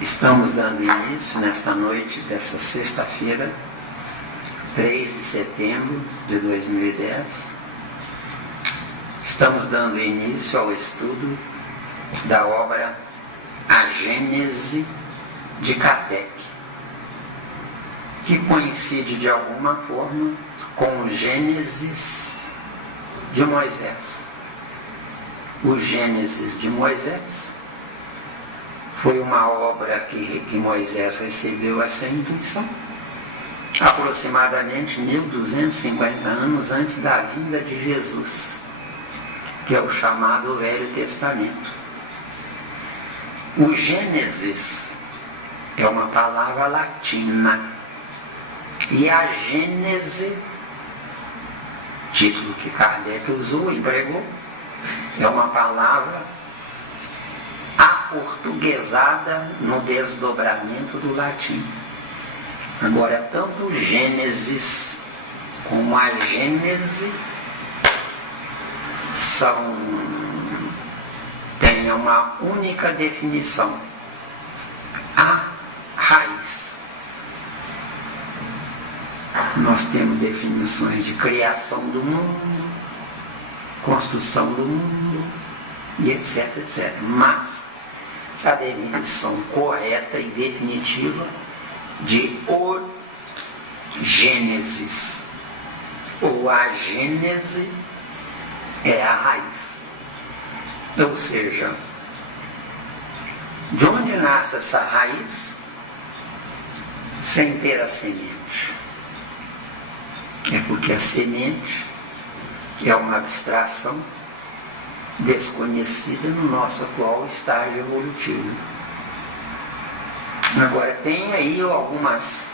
Estamos dando início nesta noite desta sexta-feira, 3 de setembro de 2010. Estamos dando início ao estudo da obra A Gênese de Kardec, que coincide de alguma forma com o Gênesis de Moisés. O Gênesis de Moisés foi uma obra que Moisés recebeu essa intuição aproximadamente 1250 anos antes da vinda de Jesus, que é o chamado Velho Testamento. O Gênesis é uma palavra latina e a Gênese, título que Kardec usou, empregou, é uma palavra aportuguesada no desdobramento do latim. Agora, tanto Gênesis como a Gênese têm uma única definição: a raiz. Nós temos definições de criação do mundo, construção do mundo, e etc, etc. Mas a definição correta e definitiva de o Gênesis ou a Gênese é a raiz. Ou seja, de onde nasce essa raiz sem ter a semente? É porque a semente é uma abstração desconhecida no nosso atual estágio evolutivo. Agora, tem aí algumas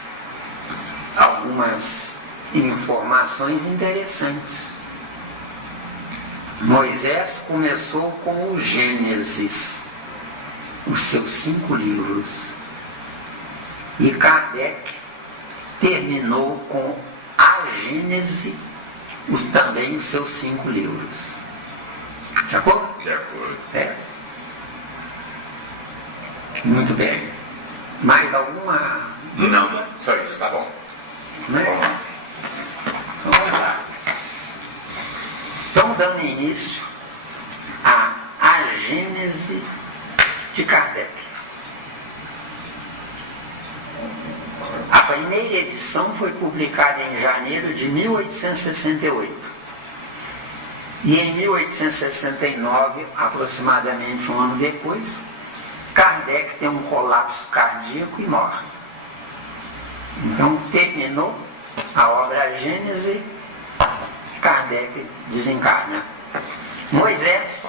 informações interessantes. Moisés começou com o Gênesis, os seus 5 livros, e Kardec terminou com a Gênese, também os seus 5 livros. De acordo? De acordo. É. Muito bem. Mais alguma? Não, só isso, tá bom. Né? Vamos lá. Então, vamos lá. Então, dando início à Gênese de Kardec. A primeira edição foi publicada em janeiro de 1868. E em 1869, aproximadamente um ano depois, Kardec tem um colapso cardíaco e morre. Então terminou a obra Gênese, Kardec desencarna. Moisés,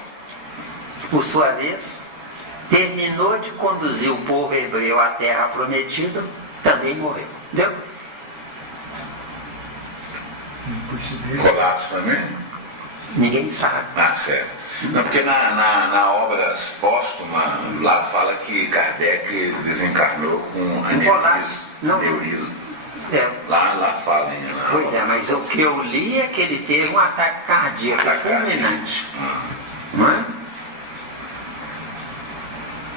por sua vez, terminou de conduzir o povo hebreu à terra prometida, também morreu. Entendeu? Colapso também? Ninguém sabe. Ah, certo. Não, porque na obra póstuma, lá fala que Kardec desencarnou com aneurisma. É. Lá fala, hein? Pois é, mas o que eu li é que ele teve um ataque cardíaco fulminante. Não é?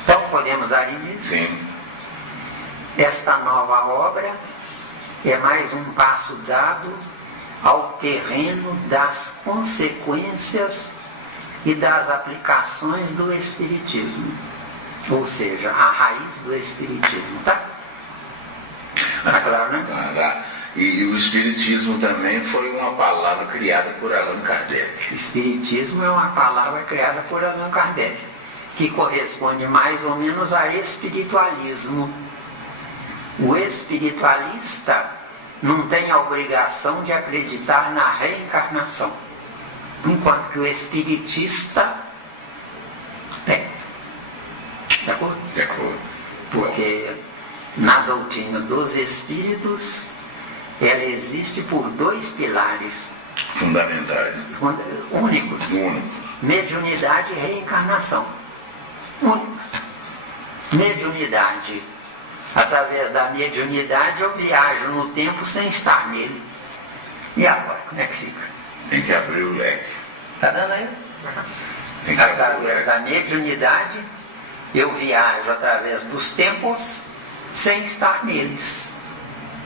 Então podemos dar início? Sim. Esta nova obra é mais um passo dado ao terreno das consequências e das aplicações do Espiritismo, ou seja, a raiz do Espiritismo, tá? Tá claro, né? Tá. E o Espiritismo também foi uma palavra criada por Allan Kardec. Espiritismo é uma palavra criada por Allan Kardec, que corresponde mais ou menos a espiritualismo. O espiritualista não tem a obrigação de acreditar na reencarnação, enquanto que o espiritista tem. De acordo? De acordo. Porque na doutrina dos espíritos, ela existe por 2 pilares Fundamentais. únicos: Único. mediunidade e reencarnação. Únicos. Mediunidade. Através da mediunidade eu viajo no tempo sem estar nele. E agora, como é que fica? Tem que abrir o leque. Está dando aí? Tem que abrir o Através leque. da mediunidade eu viajo através dos tempos sem estar neles,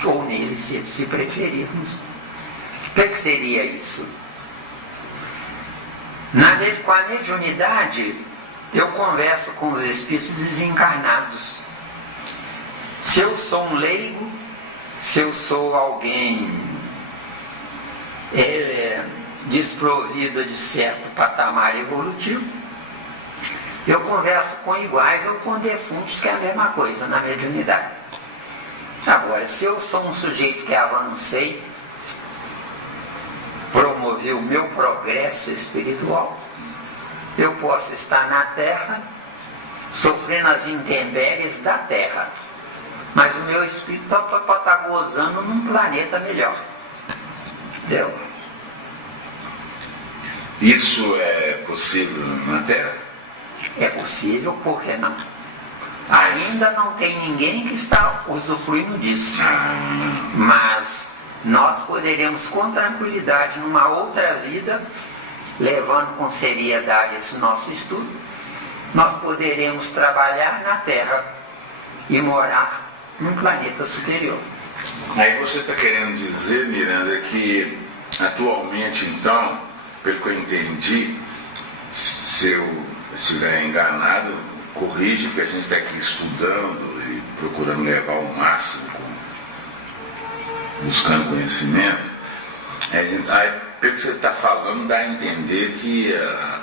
ou neles, se preferirmos. O que seria isso? Com a mediunidade, eu converso com os espíritos desencarnados. Se eu sou um leigo, se eu sou alguém desprovido de certo patamar evolutivo, eu converso com iguais ou com defuntos, que é a mesma coisa na mediunidade. Agora, se eu sou um sujeito que avancei, promovi o meu progresso espiritual, eu posso estar na Terra, sofrendo as intempéries da Terra, mas o meu espírito pode estar gozando num planeta melhor. Entendeu? Isso é possível na Terra? É possível, por que não? Ainda não tem ninguém que está usufruindo disso. Mas nós poderemos com tranquilidade, numa outra vida, levando com seriedade esse nosso estudo, nós poderemos trabalhar na Terra e morar num planeta superior. Aí você está querendo dizer, Miranda, que atualmente, então, pelo que eu entendi, se eu estiver enganado, corrige, porque a gente está aqui estudando e procurando levar o máximo, buscando conhecimento. Aí, pelo que você está falando, dá a entender que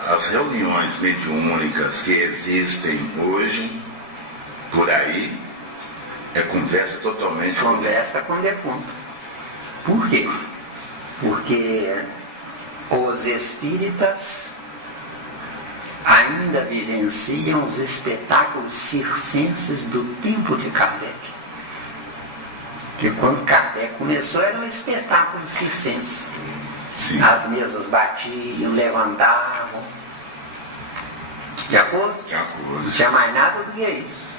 as reuniões mediúnicas que existem hoje, por aí, é conversa totalmente com defunto. Por quê? Porque os espíritas ainda vivenciam os espetáculos circenses do tempo de Kardec. Porque quando Kardec começou, era um espetáculo circense. Sim. As mesas batiam, levantavam. De acordo? De acordo. Não tinha mais nada do que isso.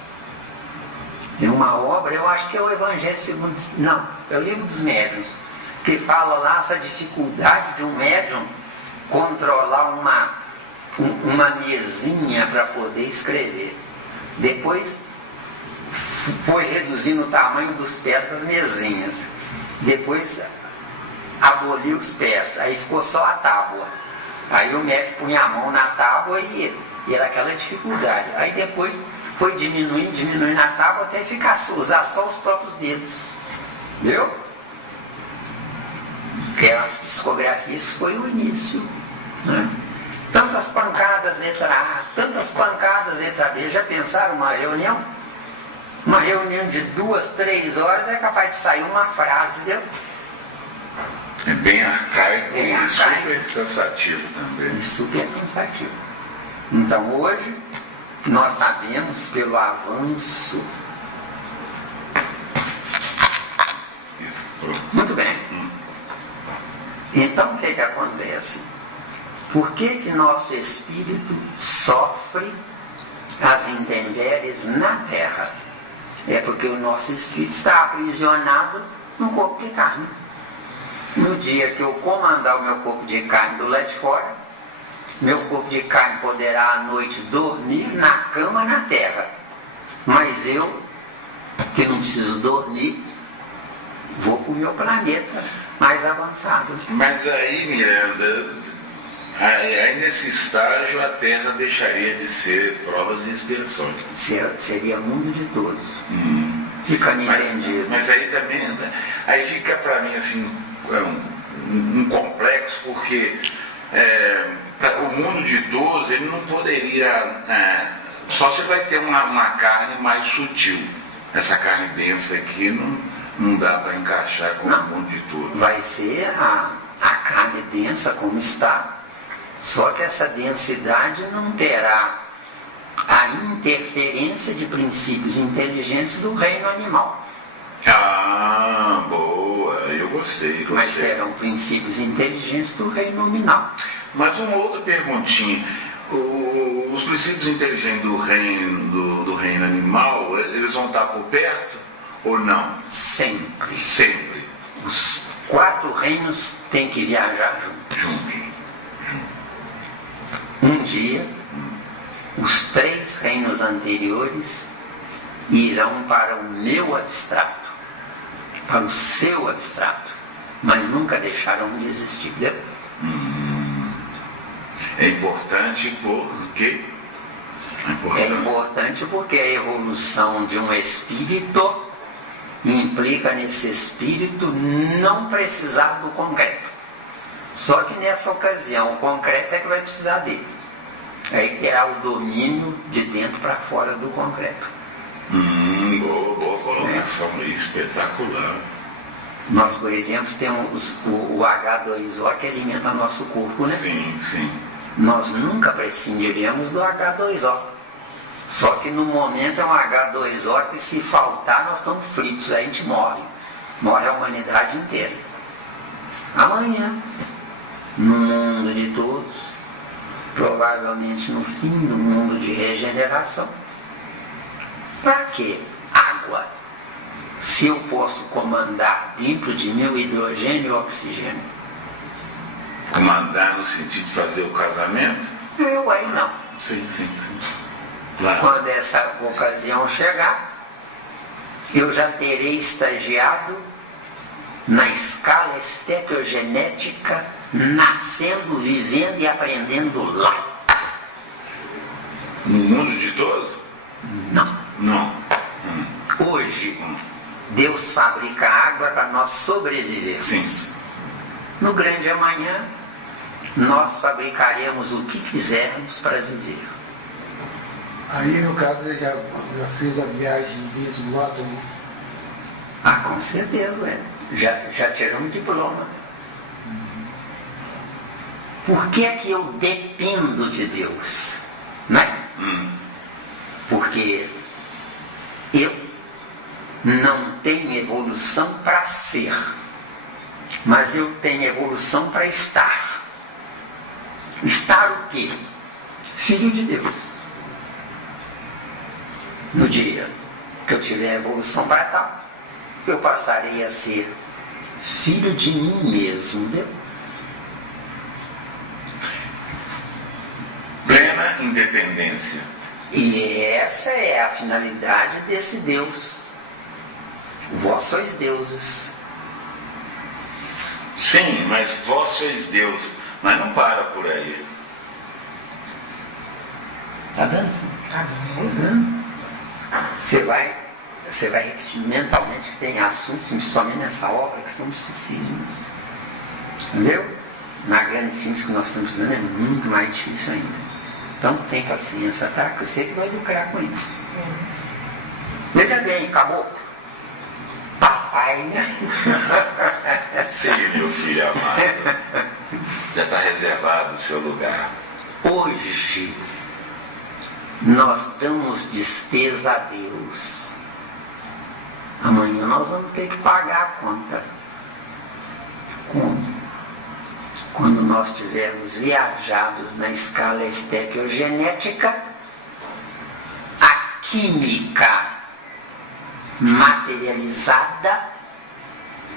Tem uma obra, eu acho que é o Evangelho segundo... Não, é o Livro dos Médiuns, que fala lá essa dificuldade de um médium controlar uma mesinha para poder escrever. Depois foi reduzindo o tamanho dos pés das mesinhas. Depois aboliu os pés, aí ficou só a tábua. Aí o médico punha a mão na tábua e era aquela dificuldade. Aí depois foi diminuindo a tábua até usar só os próprios dedos. Entendeu? Porque as psicografias foi o início, né? Tantas pancadas letra A, tantas pancadas letra B. Já pensaram uma reunião? Uma reunião de 2, 3 horas é capaz de sair uma frase, entendeu? É bem arcaico Bem e arcaico. super cansativo também. E super cansativo. Então hoje nós sabemos pelo avanço. Muito bem. Então o que acontece? Por que nosso espírito sofre as intempéries na Terra? É porque o nosso espírito está aprisionado no corpo de carne. No dia que eu comandar o meu corpo de carne do lado de fora, meu corpo de carne poderá à noite dormir na cama na Terra. Mas eu, que não preciso dormir, vou para o meu planeta mais avançado. Mas aí, Miranda, aí nesse estágio a Terra deixaria de ser provas e expiações. Seria mundo de todos. Fica entendido. Mas aí também, aí fica para mim assim, um complexo, porque o mundo de idoso, ele não poderia, só se vai ter uma carne mais sutil. Essa carne densa aqui não dá para encaixar com o mundo de idoso. Vai ser a carne densa como está, só que essa densidade não terá a interferência de princípios inteligentes do reino animal. Ah, boa, eu gostei. Mas serão princípios inteligentes do reino nominal. Mas uma outra perguntinha. Os princípios inteligentes do reino animal, eles vão estar por perto ou não? Sempre. Sempre. Os 4 reinos têm que viajar juntos. Juntos. Um dia, os 3 reinos anteriores irão para o meu abstrato, para o seu abstrato, mas nunca deixarão de existir. Entendeu? É importante porque... É importante porque a evolução de um espírito implica nesse espírito não precisar do concreto. Só que nessa ocasião o concreto é que vai precisar dele. Aí terá o domínio de dentro para fora do concreto. Boa colocação, espetacular. Nós, por exemplo, temos o H2O que alimenta nosso corpo, né? Sim, sim. Nós nunca prescindiremos do H2O. Só que no momento é um H2O que, se faltar, nós estamos fritos, aí a gente morre. Morre a humanidade inteira. Amanhã, no mundo de todos, provavelmente no fim do mundo de regeneração. Para que água? Se eu posso comandar dentro de mim o hidrogênio e o oxigênio. Comandar no sentido de fazer o casamento? Eu aí não. Sim. Claro. Quando essa ocasião chegar, eu já terei estagiado na escala estequiogenética, nascendo, vivendo e aprendendo lá. No mundo de todos? Não. Hoje, Deus fabrica água para nós sobrevivermos. Sim. No grande amanhã, nós fabricaremos o que quisermos para viver. Aí, no caso, ele já fez a viagem dentro do átomo? Com certeza, já tirou um diploma. Por que é que eu dependo de Deus? Né? Porque eu não tenho evolução para ser, mas eu tenho evolução para estar. Estar o quê? Filho de Deus. No dia que eu tiver evolução para tal, eu passarei a ser filho de mim mesmo. Entendeu? Plena independência. E essa é a finalidade desse Deus. Vós sois deuses. Sim, mas vós sois Deus. Mas não para por aí. Está dando, sim? Pois não. Você vai repetir mentalmente que tem assuntos, principalmente nessa obra, que são dificílimos. Entendeu? Na grande ciência que nós estamos estudando é muito mais difícil ainda. Então tem paciência, tá? Que eu sei que vai lucrar com isso. Veja bem, acabou. Papai, né? Sim, meu filho amado. Já está reservado o seu lugar. Hoje, nós damos despesa a Deus. Amanhã nós vamos ter que pagar a conta. Como? Quando nós tivermos viajados na escala estequiogenética, a química materializada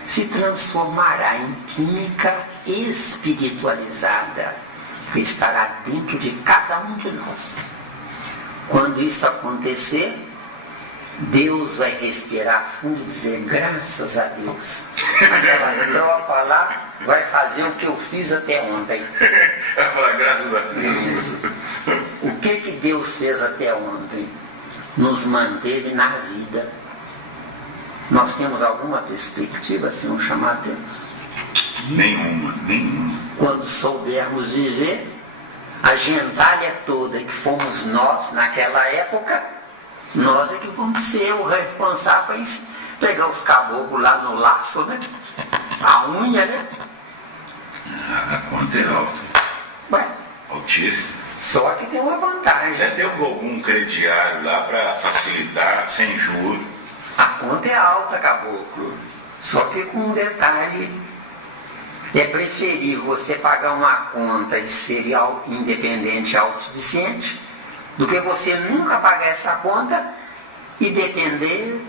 se transformará em química espiritualizada, que estará dentro de cada um de nós. Quando isso acontecer, Deus vai respirar fundo e dizer: graças a Deus. Aquela tropa lá vai fazer o que eu fiz até ontem. Vai falar graças a Deus. Isso. O que Deus fez até ontem? Nos manteve na vida. Nós temos alguma perspectiva se não chamar Deus? Nenhuma. Quando soubermos viver, a gentalha toda que fomos nós naquela época, nós é que vamos ser o responsável para pegar os caboclos lá no laço, né? A unha, né? A conta é alta. Ué, Altíssima. só que tem uma vantagem. Já tem algum crediário lá para facilitar, sem juros. A conta é alta, caboclo. Só que com um detalhe: é preferível você pagar uma conta e ser independente e autossuficiente do que você nunca pagar essa conta e depender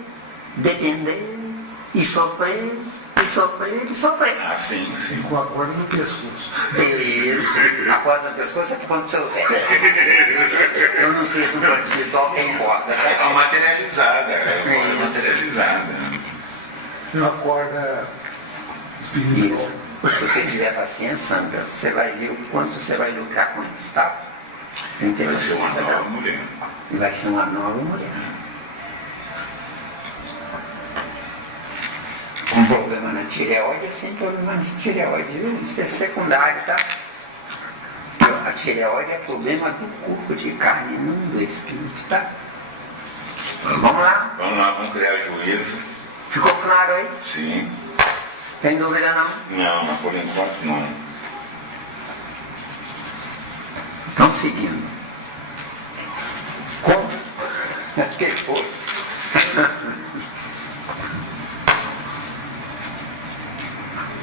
e sofrer E sofrer, ele sofrer. Ah, sim, sim. Com a corda no pescoço. Isso. A corda no pescoço é por conta do seu Zé. Eu não sei se um corpo espiritual tem corda. É materializada. É materializada. Uma corda espiritual. Isso. Se você tiver paciência, Sandra, você vai ver o quanto você vai lucrar com isso, tá? Tem que ter Vai ser uma paciência, nova não. mulher. E vai ser uma nova mulher. Um problema na tireoide é sempre problema na tireoide, viu? Isso é secundário, tá? A tireoide é problema do corpo de carne, não do espírito, tá? Vamos lá? Vamos lá, vamos criar juízo. Ficou claro aí? Sim. Tem dúvida não? Não, mas por enquanto não. Então, seguindo. Que foi?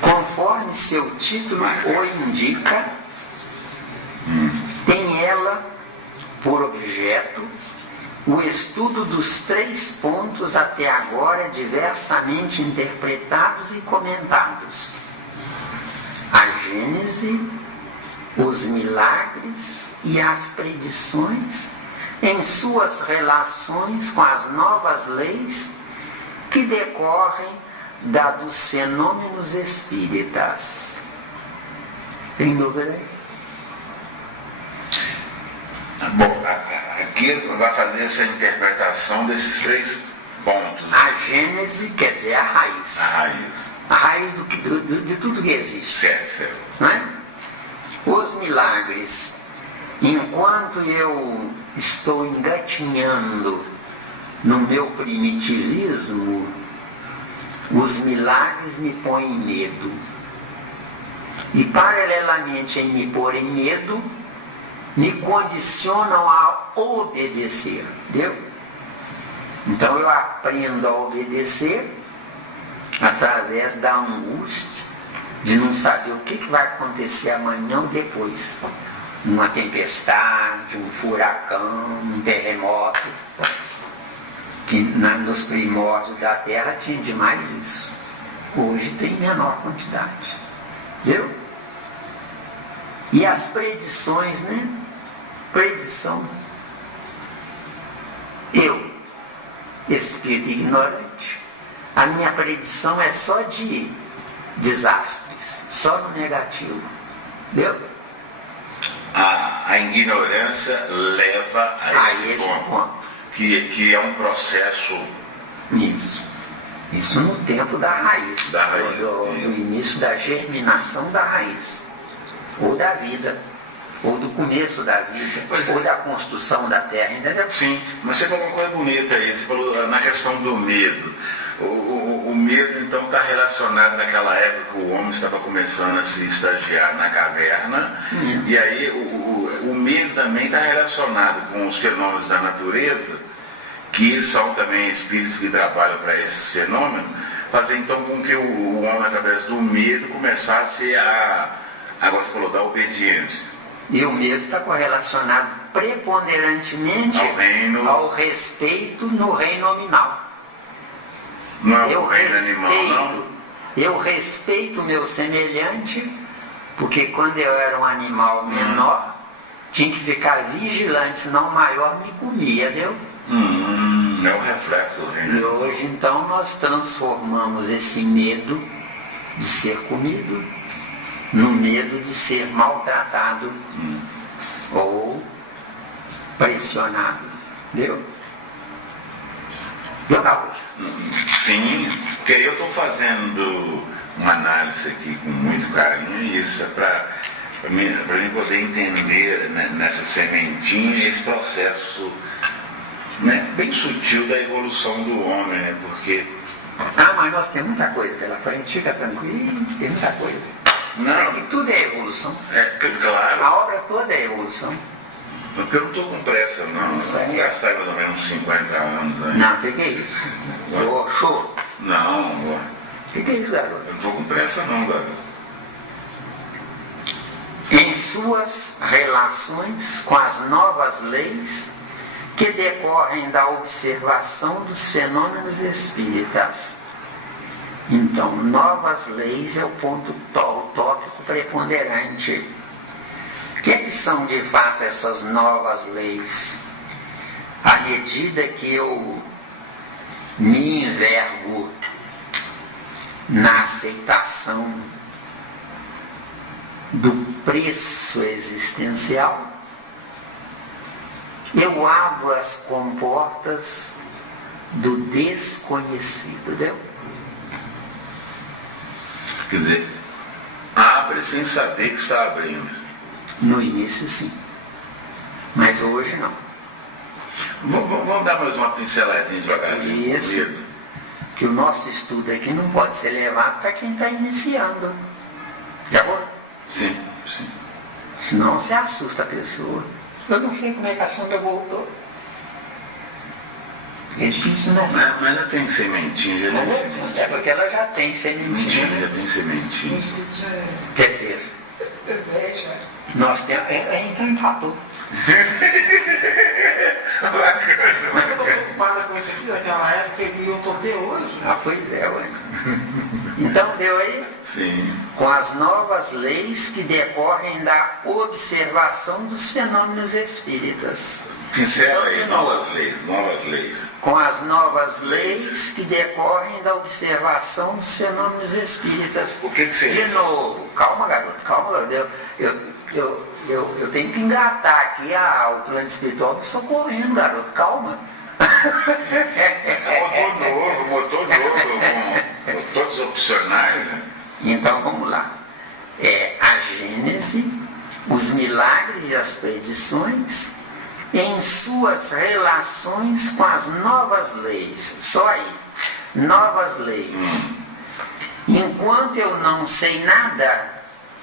Conforme seu título o indica, tem ela por objeto o estudo dos 3 pontos até agora diversamente interpretados e comentados: a Gênese, os milagres e as predições em suas relações com as novas leis que decorrem dos fenômenos espíritas. Tem dúvida aí? Bom, aqui vai fazer essa interpretação desses 3 pontos. A Gênese quer dizer a raiz. A raiz. A raiz de tudo que existe. Certo, certo. Não é? Os milagres. Enquanto eu estou engatinhando no meu primitivismo, os milagres me põem medo. E paralelamente em me pôr em medo, me condicionam a obedecer. Entendeu? Então eu aprendo a obedecer através da angústia de não saber o que vai acontecer amanhã ou depois. Uma tempestade, um furacão, um terremoto. Que nos primórdios da Terra tinha demais isso. Hoje tem menor quantidade. Entendeu? E as predições, né? Predição. Eu, espírito ignorante, a minha predição é só de desastres, só no negativo. Entendeu? A ignorância leva a esse ponto. Que é um processo. Isso no tempo da raiz, do início da germinação da raiz, ou da vida, ou do começo da vida, ou da construção da terra, entendeu? Sim, mas você falou uma coisa bonita aí, você falou na questão do medo. O medo então está relacionado naquela época que o homem estava começando a se estagiar na caverna, e aí o medo também está relacionado com os fenômenos da natureza, que são também espíritos que trabalham para esses fenômenos, fazer então com que o homem, através do medo, começasse agora você falou, da obediência. E o medo está correlacionado preponderantemente ao respeito no reino nominal. Não é o reino animal, não? Eu respeito o meu semelhante, porque quando eu era um animal menor, tinha que ficar vigilante, senão o maior me comia, deu? É o reflexo do reino. E hoje, então, nós transformamos esse medo de ser comido no medo de ser maltratado ou pressionado. Deu? Deu, Raul? Sim, porque eu estou fazendo uma análise aqui com muito carinho, e isso é para mim poder entender, né, nessa sementinha esse processo, né, bem sutil da evolução do homem, né, porque... mas nós temos muita coisa pela frente, fica tranquilo, tem muita coisa. Não, que tudo é evolução. Claro. A obra toda é evolução. Porque eu não estou com pressa, não. Isso aí. Gastar mais ou menos 50 anos aí. Não, o que é isso? Show. Não, o que é isso, garoto? eu não estou com pressa não, garoto. Em suas relações com as novas leis que decorrem da observação dos fenômenos espíritas. Então, novas leis é o ponto, o tópico preponderante. O que são de fato essas novas leis? À medida que eu me envergo na aceitação do preço existencial, eu abro as comportas do desconhecido, entendeu? Quer dizer, abre sem saber que está abrindo. No início, sim. Mas hoje, não. Vamos dar mais uma pinceladinha devagarzinho. Isso. Que o nosso estudo aqui não pode ser levado para quem está iniciando. Já vou? Sim, sim. Senão você assusta a pessoa. Eu não sei como é que a Sandra voltou. É difícil, né? Mas já tem sementinha, já tem sementinha. É porque ela já tem sementinha. Já tem sementinha. Quer dizer, nós temos. Entra em tatu. Mas eu estou preocupada com isso aqui, naquela época e eu estou até hoje. Ah, pois é, ué. Então deu aí? Sim. Com as novas leis que decorrem da observação dos fenômenos espíritas. Pincela aí, novas leis. Com as novas leis que decorrem da observação dos fenômenos espíritas. O que seria? De novo, calma, garoto, calma, garoto. Eu tenho que engatar aqui o plano espiritual do socorrendo, garoto, calma. Motor novo, com todos opcionais. Né? Então vamos lá. A Gênese, os milagres e as predições, em suas relações com as novas leis. Só aí, novas leis. Enquanto eu não sei nada,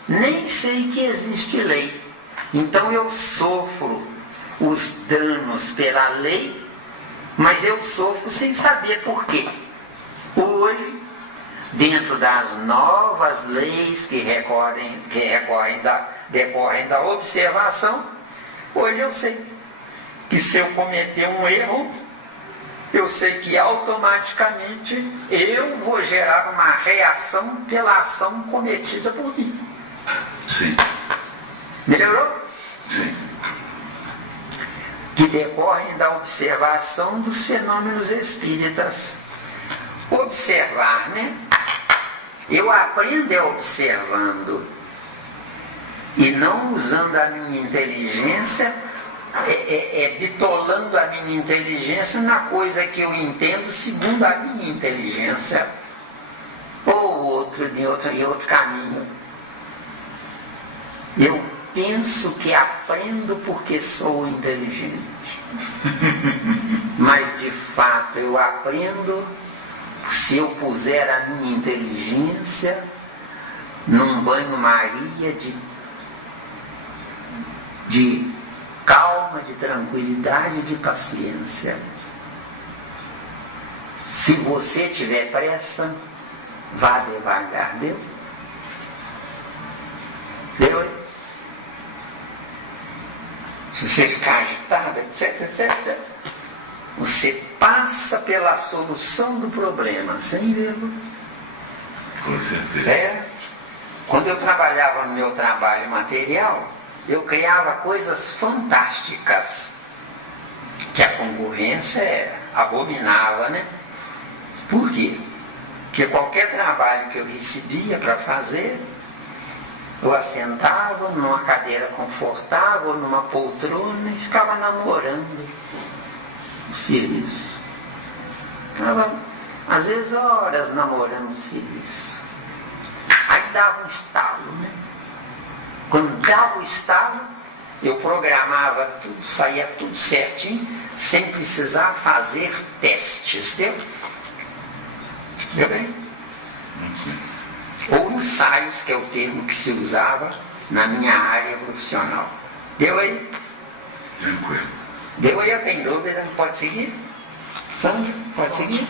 nem sei que existe lei. Então eu sofro os danos pela lei, mas eu sofro sem saber por quê. Hoje, dentro das novas leis que decorrem da observação, hoje eu sei que se eu cometer um erro, eu sei que automaticamente eu vou gerar uma reação pela ação cometida por mim. Sim. Melhorou? Sim. Que decorrem da observação dos fenômenos espíritas. Observar, né? Eu aprendo observando e não usando a minha inteligência, bitolando a minha inteligência na coisa que eu entendo segundo a minha inteligência, ou em outro caminho. Eu penso que aprendo porque sou inteligente, mas de fato eu aprendo se eu puser a minha inteligência num banho-maria de calma, de tranquilidade, de paciência. Se você tiver pressa, vá devagar, deu? Deu? Se você ficar agitado, etc, você passa pela solução do problema, sem erro. Com certeza. Quando eu trabalhava no meu trabalho material, eu criava coisas fantásticas, que a concorrência abominava, né? Por quê? Porque qualquer trabalho que eu recebia para fazer, eu assentava numa cadeira confortável, numa poltrona e ficava namorando o serviço. Ficava, às vezes, horas namorando o serviço. Aí dava um estalo, né? Quando dava o estalo, eu programava tudo, saía tudo certinho, sem precisar fazer testes, deu? Deu bem? Ou ensaios, que é o termo que se usava na minha área profissional. Deu aí? Tranquilo. Deu aí? Tem dúvida? Pode seguir? Sandra, pode seguir?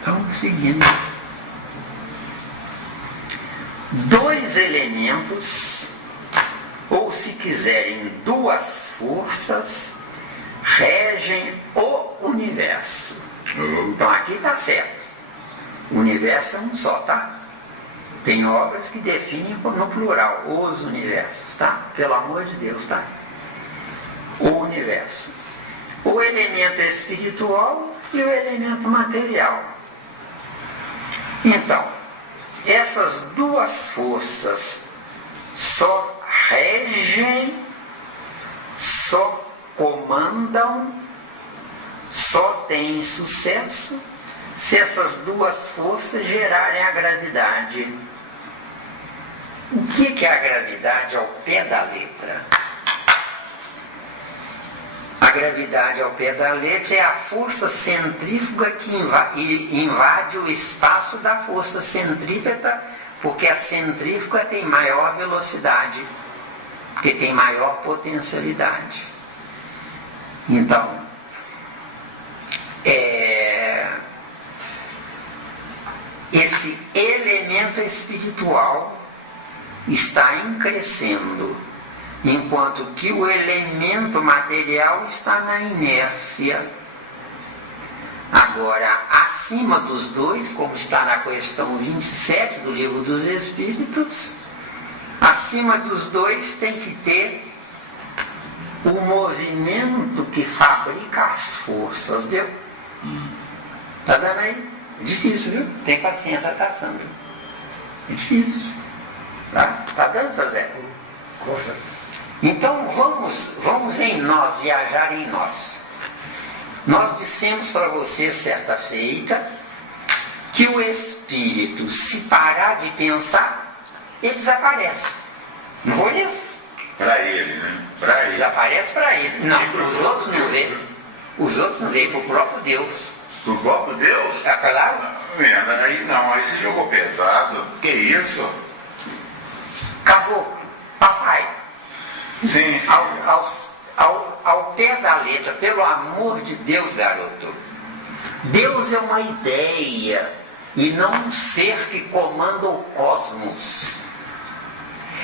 Então, seguindo. 2 elementos, ou se quiserem, 2 forças regem o universo. Então aqui está certo. O universo é um só, tá? Tem obras que definem no plural os universos, tá? Pelo amor de Deus, tá? O universo. O elemento espiritual e o elemento material. Então, essas duas forças só regem, só comandam, só têm sucesso se essas duas forças gerarem a gravidade. O que é a gravidade ao pé da letra? A gravidade ao pé da letra é a força centrífuga que invade o espaço da força centrípeta, porque a centrífuga tem maior velocidade, porque tem maior potencialidade. Então, esse elemento espiritual está em crescendo, enquanto que o elemento material está na inércia. Agora, acima dos dois, como está na questão 27 do Livro dos Espíritos, acima dos dois tem que ter o movimento que fabrica as forças, deu? Tá dando aí? É difícil, viu? Tem paciência, tá, Sandra? É difícil. Tá dando, seu Zé? Então vamos em nós, viajar em nós. Nós dissemos para você certa feita que o espírito, se parar de pensar, ele desaparece. Não foi isso? Para ele, né? Para ele. Desaparece para ele. Não, os outros não veem. Os outros não veem, para o próprio Deus. Para o próprio Deus? É claro? Aí não, aí você jogou pesado. Que isso? Acabou. Papai. Sim. Ao pé da letra, pelo amor de Deus, garoto. Deus é uma ideia e não um ser que comanda o cosmos.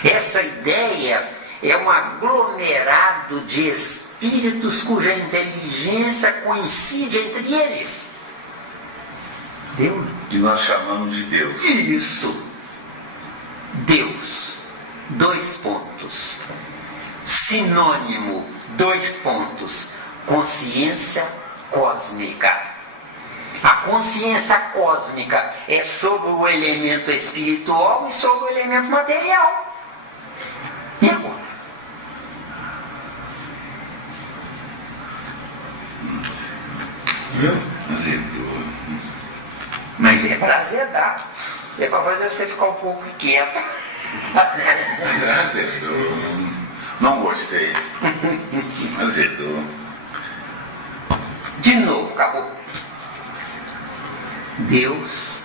Essa ideia é um aglomerado de espíritos cuja inteligência coincide entre eles. Deus? Que nós chamamos de Deus. Isso. Deus. 2 pontos. Sinônimo, 2 pontos. Consciência cósmica. A consciência cósmica é sobre o elemento espiritual e sobre o elemento material. E agora? Mas é para azedar. É para fazer você ficar um pouco quieto. Azedou. Não gostei. Azedou. De novo, acabou. Deus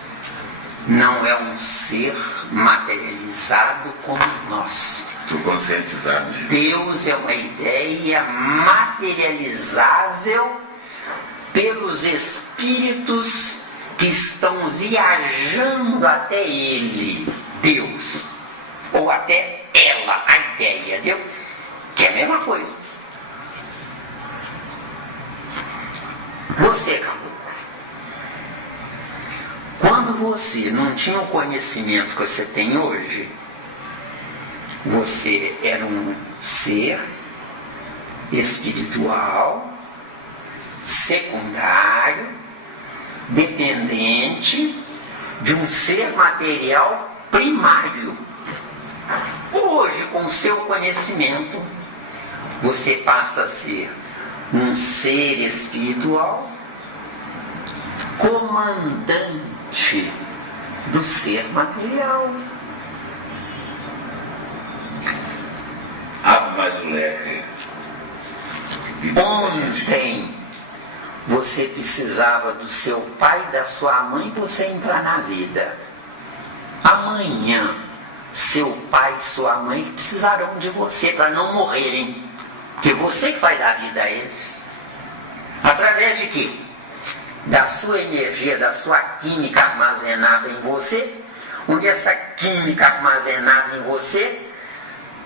não é um ser materializado como nós. Estou conscientizado disso. Deus é uma ideia materializável pelos espíritos que estão viajando até Ele, Deus, ou até ela, a ideia, Deus, que é a mesma coisa. Você, Caboclo, quando você não tinha o conhecimento que você tem hoje, você era um ser espiritual, secundário, dependente de um ser material primário. Hoje, com o seu conhecimento, você passa a ser um ser espiritual comandante do ser material. Abre mais o leque. Ontem você precisava do seu pai e da sua mãe para você entrar na vida. Amanhã seu pai e sua mãe precisarão de você para não morrerem, porque você que vai dar vida a eles. Através de quê? Da sua energia, da sua química armazenada em você, onde essa química armazenada em você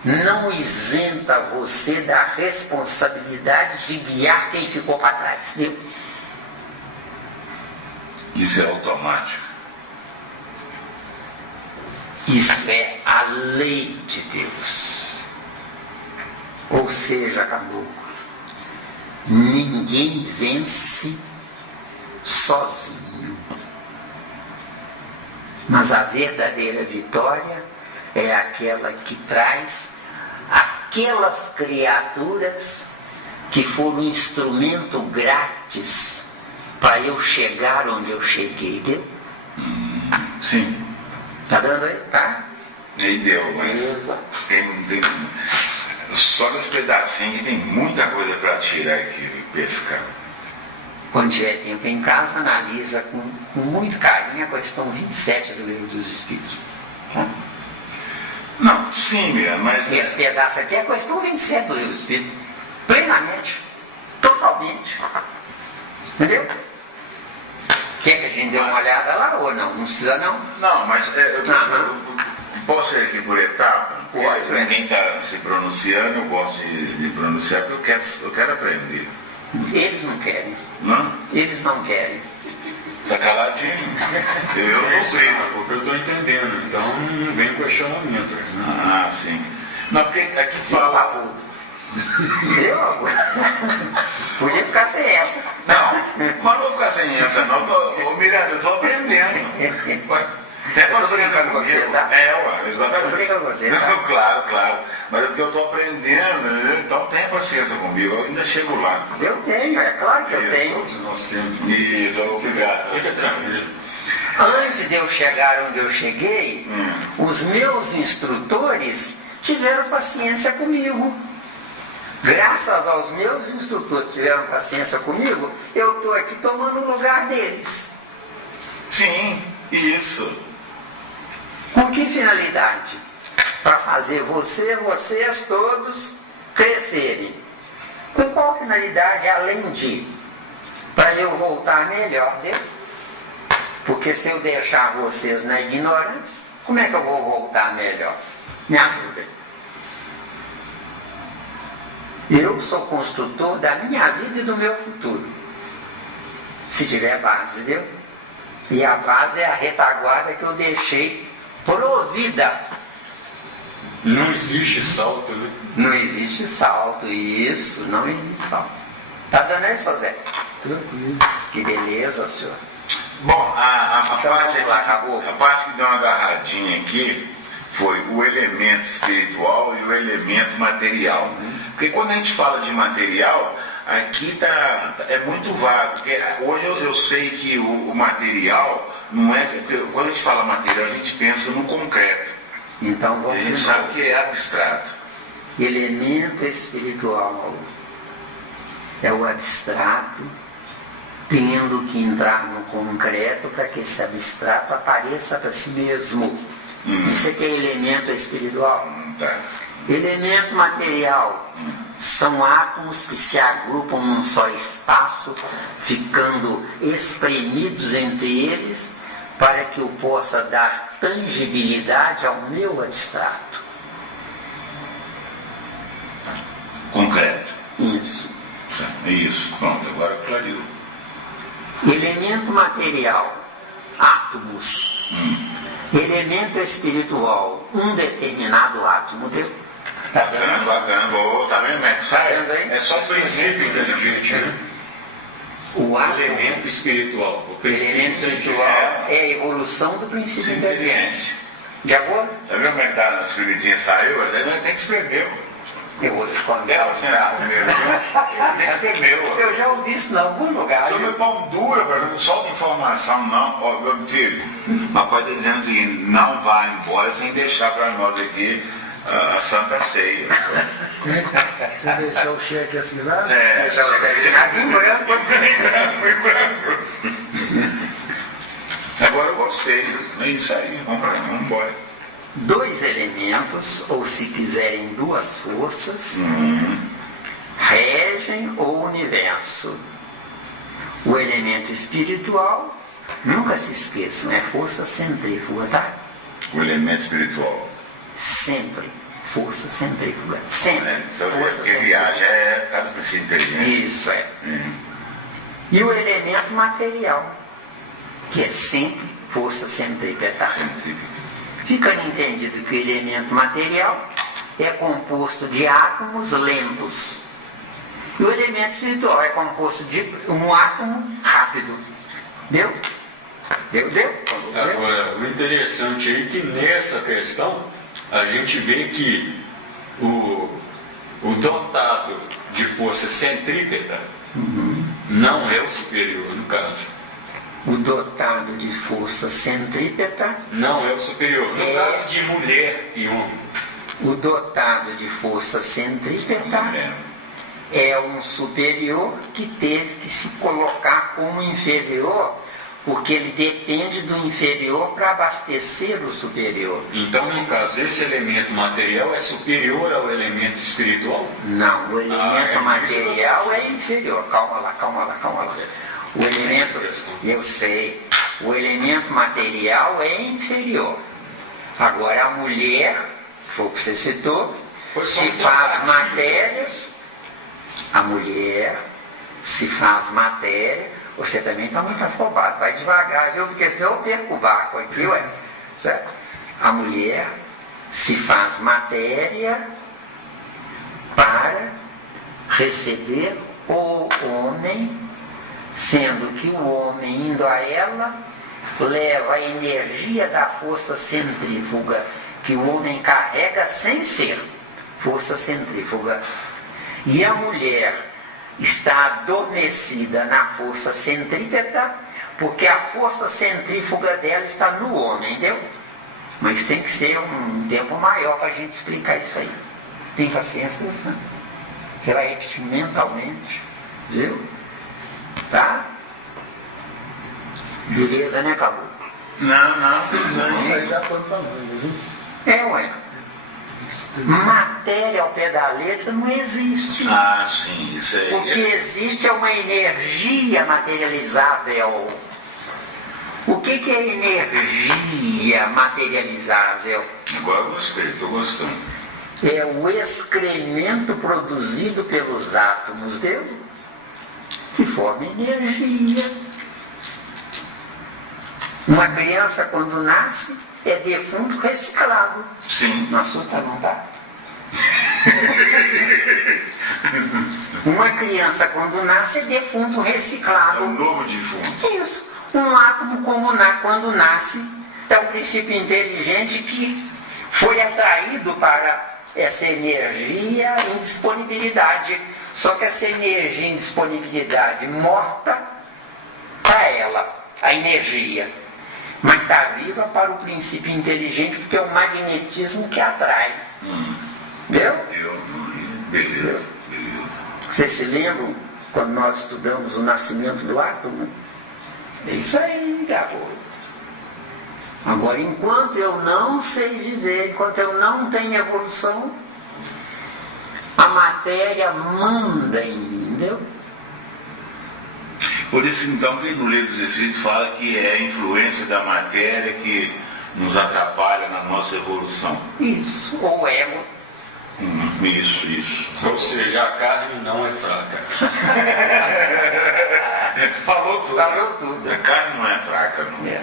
não isenta você da responsabilidade de guiar quem ficou para trás. Entendeu? Isso é automático. Isso é a lei de Deus. Ou seja, acabou. Ninguém vence sozinho. Mas a verdadeira vitória é aquela que traz aquelas criaturas que foram instrumento grátis para eu chegar onde eu cheguei, deu? Sim. Tá dando aí? Tá? Aí deu, mas tem só nesse pedacinho que tem muita coisa para tirar aqui e pescar. Quando tiver tempo em casa, analisa com muito carinho a questão 27 do Livro dos Espíritos. Tá? Não, sim, mas... Esse pedaço aqui é a questão 27 do Livro dos Espíritos. Plenamente. Totalmente. Entendeu? Quer que a gente dê uma olhada lá ou não? Não precisa não? Não, mas eu posso ir aqui por etapa? Pode, ninguém está se pronunciando, eu gosto de pronunciar porque eu quero aprender. Eles não querem. Não? Eles não querem. Está caladinho? Eu não sei. Porque eu estou entendendo, então não vem questionamento. Né? Ah, sim. Não, porque aqui fala... Eu podia ficar sem essa. Não, mas não vou ficar sem essa não. Ô Miranda, eu estou aprendendo. Até eu estou brincando com você, tá? Ué, exatamente. Eu tô brincando com você, tá? Claro. Mas é porque eu estou aprendendo, então tenha paciência comigo, eu ainda chego lá. Eu tenho, é claro que eu tenho. Todos nós temos. Isso, obrigado. Antes de eu chegar onde eu cheguei, os meus instrutores tiveram paciência comigo. Graças aos meus instrutores que tiveram paciência comigo, eu estou aqui tomando o lugar deles. Sim, isso. Com que finalidade? Para fazer vocês todos crescerem. Com qual finalidade? Além de, para eu voltar melhor, né? Porque se eu deixar vocês na ignorância, como é que eu vou voltar melhor? Me ajudem. Eu sou construtor da minha vida e do meu futuro. Se tiver base, viu? E a base é a retaguarda que eu deixei provida. Não existe salto, né? Não existe salto, isso, não existe salto. Tá dando aí, seu Zé? Tranquilo. Que beleza, senhor. Bom, a Então, parte vamos lá, acabou. a parte que deu uma agarradinha aqui foi o elemento espiritual e o elemento material. Porque quando a gente fala de material, aqui é muito vago. Porque hoje eu sei que o material não é... Quando a gente fala material, a gente pensa no concreto. Então A vamos gente de sabe novo. que é abstrato. Elemento espiritual é o abstrato tendo que entrar no concreto para que esse abstrato apareça para si mesmo. Isso aqui é elemento espiritual. Tá. Elemento material são átomos que se agrupam num só espaço, ficando espremidos entre eles, para que eu possa dar tangibilidade ao meu abstrato. Concreto. Isso. Isso, pronto, agora clareou. Elemento material, átomos. Elemento espiritual, um determinado átomo. Tá vendo? Bacana, boa, tá vendo? Tá vendo aí? É só princípio inteligente, né? O átomo, Elemento espiritual. O o elemento espiritual é a evolução do princípio inteligente. De acordo? Tá vendo como é que tá na escrevidinha? Saiu? Ele tem que escrever. Eu vou te contar. Dela sentar primeiro. Tem que escrever. Eu já ouvi isso em algum lugar. Sobre o pão duro, não solta informação, não. Ó, meu filho, uma coisa dizendo o seguinte: não vá embora sem deixar para nós aqui a Santa Ceia. Você deixar o cheque assinado? É, Já você é em branco. em branco. Agora eu gostei. É isso aí, vamos embora. Dois elementos, ou se quiserem duas forças, regem o universo. O elemento espiritual, nunca se esqueçam, é força centrífuga, tá? O elemento espiritual. Sempre. força centrífuga. Sempre. Então, Força porque centrífuga. viaja é por causa do princípio inteligente. Isso é. E o elemento material, que é sempre força centrípeta. Ficando entendido que o elemento material é composto de átomos lentos. E o elemento espiritual é composto de um átomo rápido. Deu? Deu? Agora, o interessante aí é que nessa questão a gente vê que o dotado de força centrípeta não é o superior, no caso. O dotado de força centrípeta Não é o superior. No caso de mulher e homem. o dotado de força centrípeta é um superior que teve que se colocar como inferior, porque ele depende do inferior para abastecer o superior. Então, no caso, esse elemento material é superior ao elemento espiritual? Não, o elemento é material é inferior. Calma lá. O elemento, expressão. eu sei, o elemento material é inferior. Agora a mulher, foi o que você citou, Foi só se um faz tentativa. matérias, a mulher se faz matéria, você também está muito afobado, vai devagar, viu? Porque senão eu perco o barco aqui, ué. Certo? A mulher se faz matéria para receber o homem, sendo que o homem indo a ela leva a energia da força centrífuga que o homem carrega sem ser força centrífuga. E a mulher está adormecida na força centrípeta, porque a força centrífuga dela está no homem, entendeu? Mas tem que ser um tempo maior para a gente explicar isso aí. Tem paciência, você? Você vai repetir mentalmente, viu? Tá? Beleza, né, Caboclo? Não. Isso aí dá pano pra manga, viu? É, ué. Matéria ao pé da letra não existe. Ah, sim, isso aí. O que existe é uma energia materializável. O que é energia materializável? Agora eu gostei, estou gostando. É o excremento produzido pelos átomos que forma energia. Uma criança, quando nasce, é defunto reciclado. Sim. Não assusta, não, tá? Uma criança, quando nasce, é defunto É reciclado. um novo defunto. Isso. Um átomo, quando nasce, é um princípio inteligente que foi atraído para essa energia em disponibilidade. Só que essa energia em disponibilidade morta para ela, a energia. Mas está viva para o princípio inteligente, porque é o magnetismo que atrai. Entendeu? Beleza. Vocês se lembram quando nós estudamos o nascimento do átomo? É isso aí, garoto. Agora, enquanto eu não sei viver, enquanto eu não tenho evolução, a matéria manda em mim, entendeu? Por isso, então, que no Livro dos Espíritos fala que é a influência da matéria que nos atrapalha na nossa evolução. Isso, ou ego. Isso. Ou seja, a carne não é fraca. Falou tudo. Falou tudo. A carne não é fraca, não. É.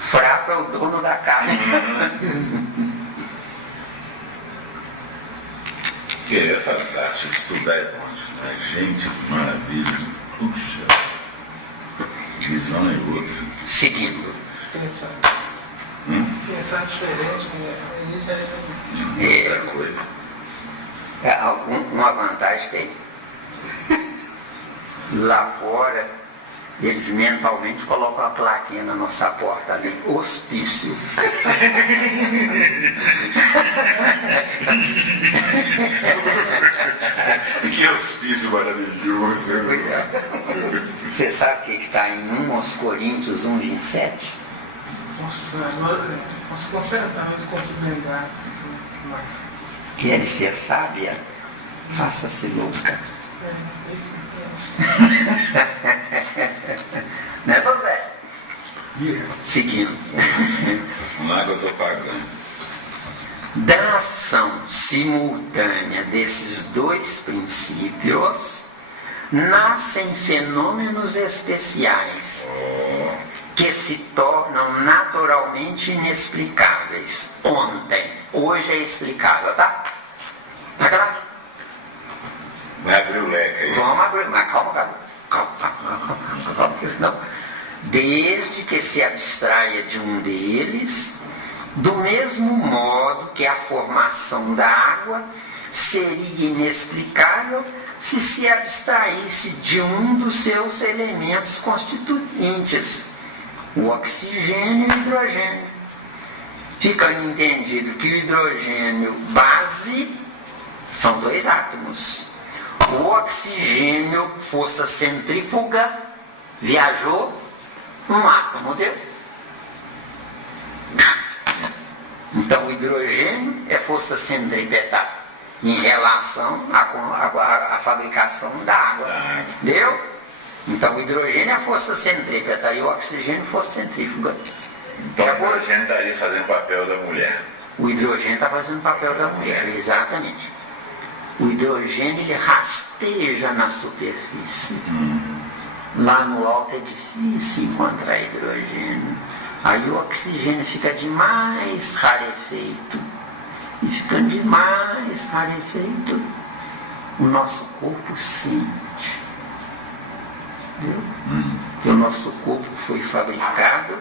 Fraco é o dono da carne. É fantástico, estudar é bom demais. Gente, maravilha. Puxa, visão é outra. Seguindo. Pensar diferente, aí já é. Outra coisa. Uma vantagem tem. Lá fora, eles mentalmente colocam a plaquinha na nossa porta ali, hospício. Que hospício maravilhoso. Pois é. Você sabe o que está em 1 Coríntios 1:27? Nossa, agora posso consertar, mas consigo lembrar. Quer ser sábia? Faça-se louca. É isso. Né, José? Yeah. Seguindo. Lá que eu estou pagando. Da ação simultânea desses dois princípios, nascem fenômenos especiais que se tornam naturalmente inexplicáveis. Hoje é explicável, tá? Tá claro? Vai abrir o leque aí. Vamos abrir, mas calma, porque senão, desde que se abstraia de um deles, do mesmo modo que a formação da água seria inexplicável se se abstraísse de um dos seus elementos constituintes, o oxigênio e o hidrogênio. Fica entendido que o hidrogênio base são dois átomos. O oxigênio, força centrífuga, viajou um átomo, deu? Então o hidrogênio é força centrípeta em relação à fabricação da água. Deu? Então o hidrogênio é a força centrípeta e o oxigênio força centrífuga. Então o hidrogênio estaria fazendo o papel da mulher. O hidrogênio está fazendo o papel da mulher, exatamente. O hidrogênio ele rasteja na superfície. Lá no alto é difícil encontrar hidrogênio. Aí o oxigênio fica de mais rarefeito. E ficando de mais rarefeito, o nosso corpo sente. Entendeu? Porque o nosso corpo foi fabricado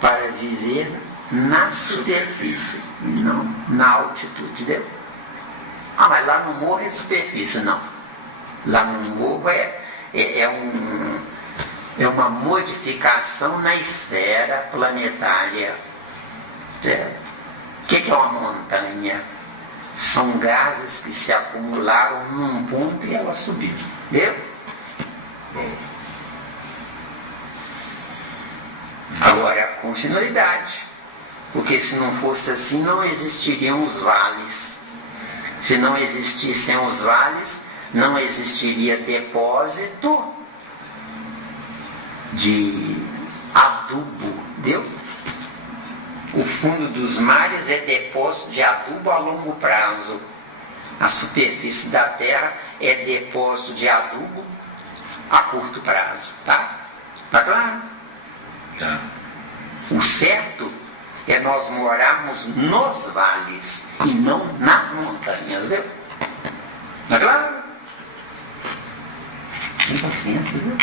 para viver na superfície e não na altitude. Entendeu? Ah, mas lá no morro é superfície. Não. Lá no morro é uma modificação na esfera planetária. Certo? O que é uma montanha? São gases que se acumularam num ponto e ela subiu. Entendeu? Agora, com finalidade. Porque se não fosse assim, não existiriam os vales. Se não existissem os vales, não existiria depósito de adubo. Entendeu? O fundo dos mares é depósito de adubo a longo prazo. A superfície da terra é depósito de adubo a curto prazo. Tá? Tá claro? Tá. O certo é nós morarmos nos vales e não nas montanhas. Viu? Tá claro? Tem paciência, viu?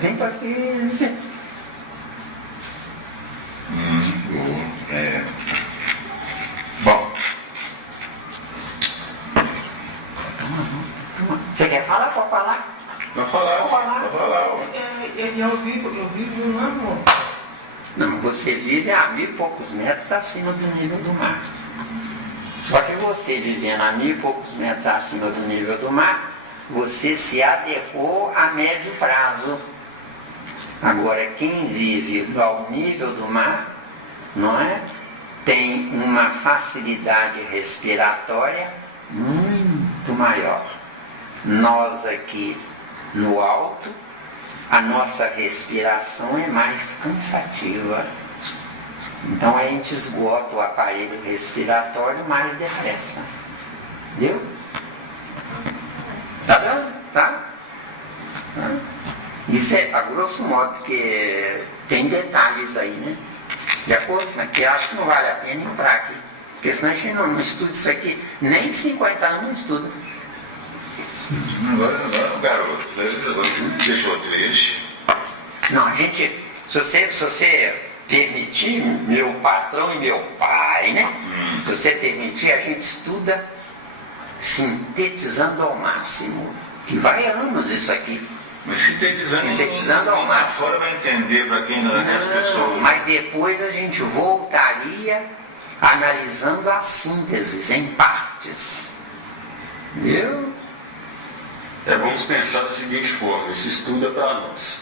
Tem paciência. Bom. Você quer falar? Pode falar? Pode falar. Eu vivo lá no... Não, você vive a 1.000 e poucos metros acima do nível do mar. Só que você vivendo a 1.000 e poucos metros acima do nível do mar, você se adequou a médio prazo. Agora, quem vive ao nível do mar, não é? Tem uma facilidade respiratória muito maior. Nós aqui no alto, a nossa respiração é mais cansativa. Então a gente esgota o aparelho respiratório mais depressa. Entendeu? Tá vendo? Tá? Isso é a grosso modo, porque tem detalhes aí, né? De acordo? Mas que acho que não vale a pena entrar aqui. Porque senão a gente não estuda isso aqui, nem 50 anos não estuda. Agora, garoto, você me deixou triste. Não, a gente, se você permitir, meu patrão e meu pai, né? Se você permitir, a gente estuda sintetizando ao máximo. Que vai anos isso aqui. Mas sintetizando ao máximo. Fora vai entender para quem não é as pessoas. Mas depois a gente voltaria analisando as sínteses em partes. Viu? Vamos pensar da seguinte forma: esse estudo é para nós.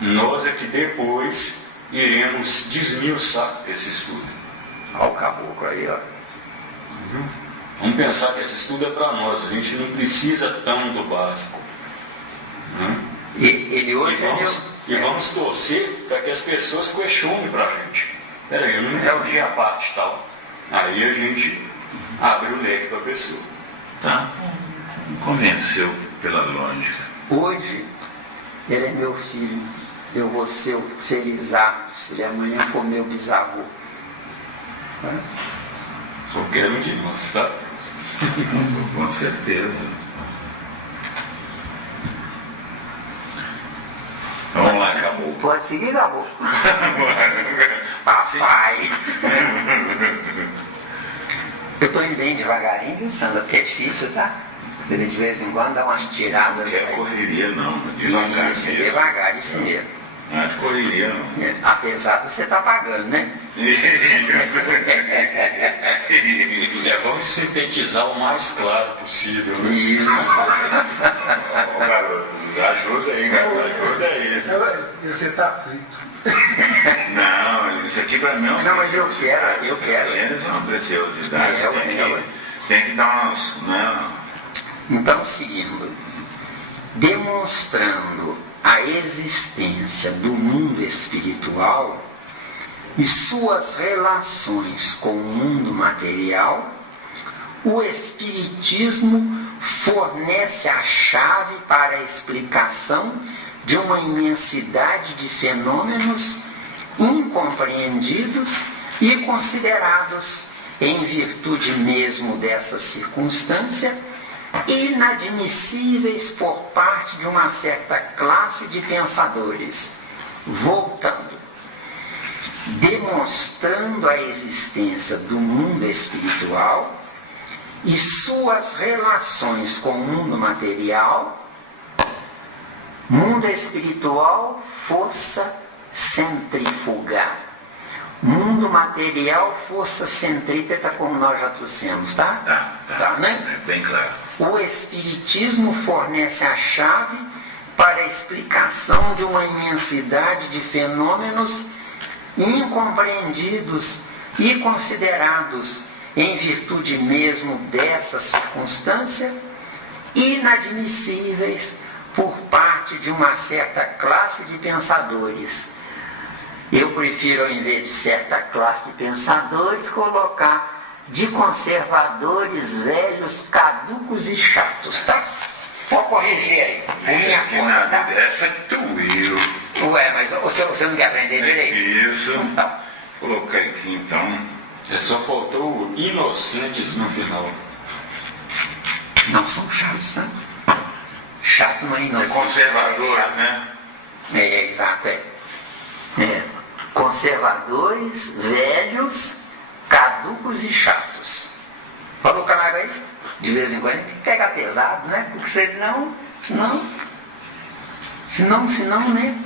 Nós é que depois iremos desmiuçar esse estudo. Olha o caboclo aí, ó. Vamos pensar que esse estudo é para nós. A gente não precisa tão do básico. Ele hoje vamos torcer para que as pessoas questionem para a gente. Peraí, não é o dia à parte tal. Aí a gente abre o leque para a pessoa. Tá? Me convenceu pela lógica. Hoje, ele é meu filho. Eu vou ser o felizardo se ele amanhã for meu bisavô. Qualquer um de nós, tá? Com certeza. Vamos lá, acabou. Pode seguir, acabou. Papai! Eu estou indo bem devagarinho, viu, Sandra? Porque é difícil, tá? Você de vez em quando dá umas tiradas. Não quer aí. correria não, devagar Isso, mesmo. devagar, isso mesmo. Não é de correria não. É, apesar de você estar pagando, né? Vamos sintetizar o mais claro possível, né? Isso. Ô, garoto, ajuda aí, garoto, ajuda aí. Você está frito. Não, isso aqui pra mim é uma Não, mas eu quero. Eles é uma preciosidade. É, tem que dar umas. Não. Então, seguindo, demonstrando a existência do mundo espiritual e suas relações com o mundo material, o Espiritismo fornece a chave para a explicação de uma imensidade de fenômenos incompreendidos e considerados, em virtude mesmo dessa circunstância, inadmissíveis por parte de uma certa classe de pensadores. Voltando, demonstrando a existência do mundo espiritual e suas relações com o mundo material. Mundo espiritual, força centrífuga. Mundo material, força centrípeta, como nós já trouxemos, tá? Tá, né? É bem claro. O Espiritismo fornece a chave para a explicação de uma imensidade de fenômenos incompreendidos e considerados, em virtude mesmo dessa circunstância, inadmissíveis por parte de uma certa classe de pensadores. Eu prefiro, ao invés de certa classe de pensadores, colocar de conservadores velhos, caducos e chatos, tá? Pode corrigir aí. Que nada dessa tu eu. Ué, mas você não quer aprender direito? Isso. Então, Colocar aqui então. Só faltou o inocentes no final. não são chatos, tá? Chato não é É inocente. conservador, Chato. né? É, exato, conservadores, velhos, caducos e chatos. Pode colocar mais aí? De vez em quando tem que pegar pesado, né? Porque senão, né?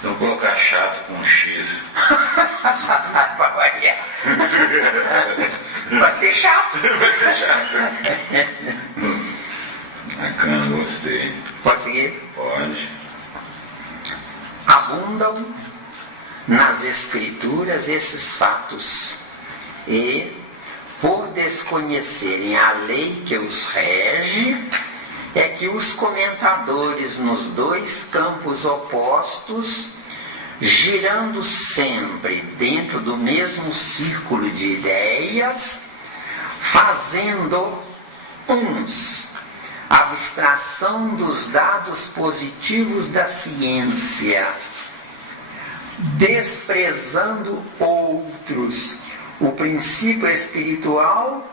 Então colocar chato com X. Vai ser chato. Vai ser chato. Bacana, gostei. Pode seguir? Pode. Abundam nas escrituras esses fatos e, por desconhecerem a lei que os rege, é que os comentadores nos dois campos opostos, girando sempre dentro do mesmo círculo de ideias, fazendo uns abstração dos dados positivos da ciência, desprezando outros, o princípio espiritual,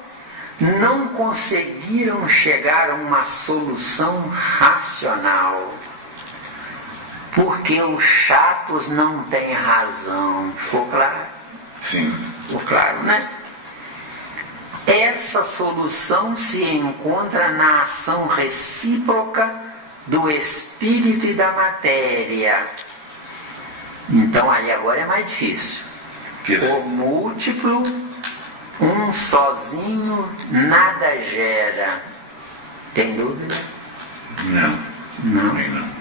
não conseguiram chegar a uma solução racional, porque os chatos não têm razão. Ficou claro? Sim. Ficou claro, né? Essa solução se encontra na ação recíproca do espírito e da matéria. Então aí agora é mais difícil. O múltiplo, um sozinho, nada gera. Tem dúvida? Não. Não. Não.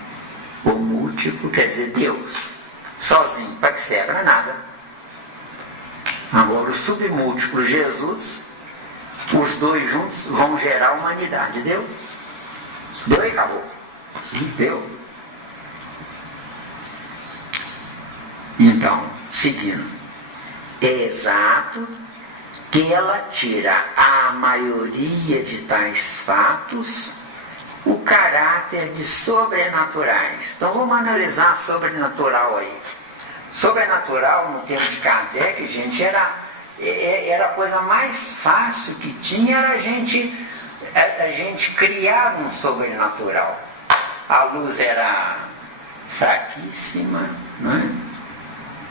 O múltiplo quer dizer Deus. Sozinho, para que serve? Não é nada. Agora o submúltiplo, Jesus, os dois juntos vão gerar a humanidade. Deu? Deu e acabou. Deu. Então, seguindo. É exato que ela tira à maioria de tais fatos o caráter de sobrenaturais. Então vamos analisar sobrenatural aí. Sobrenatural, no tempo de Kardec, gente, era a coisa mais fácil que tinha, era a gente criar um sobrenatural. A luz era fraquíssima, né?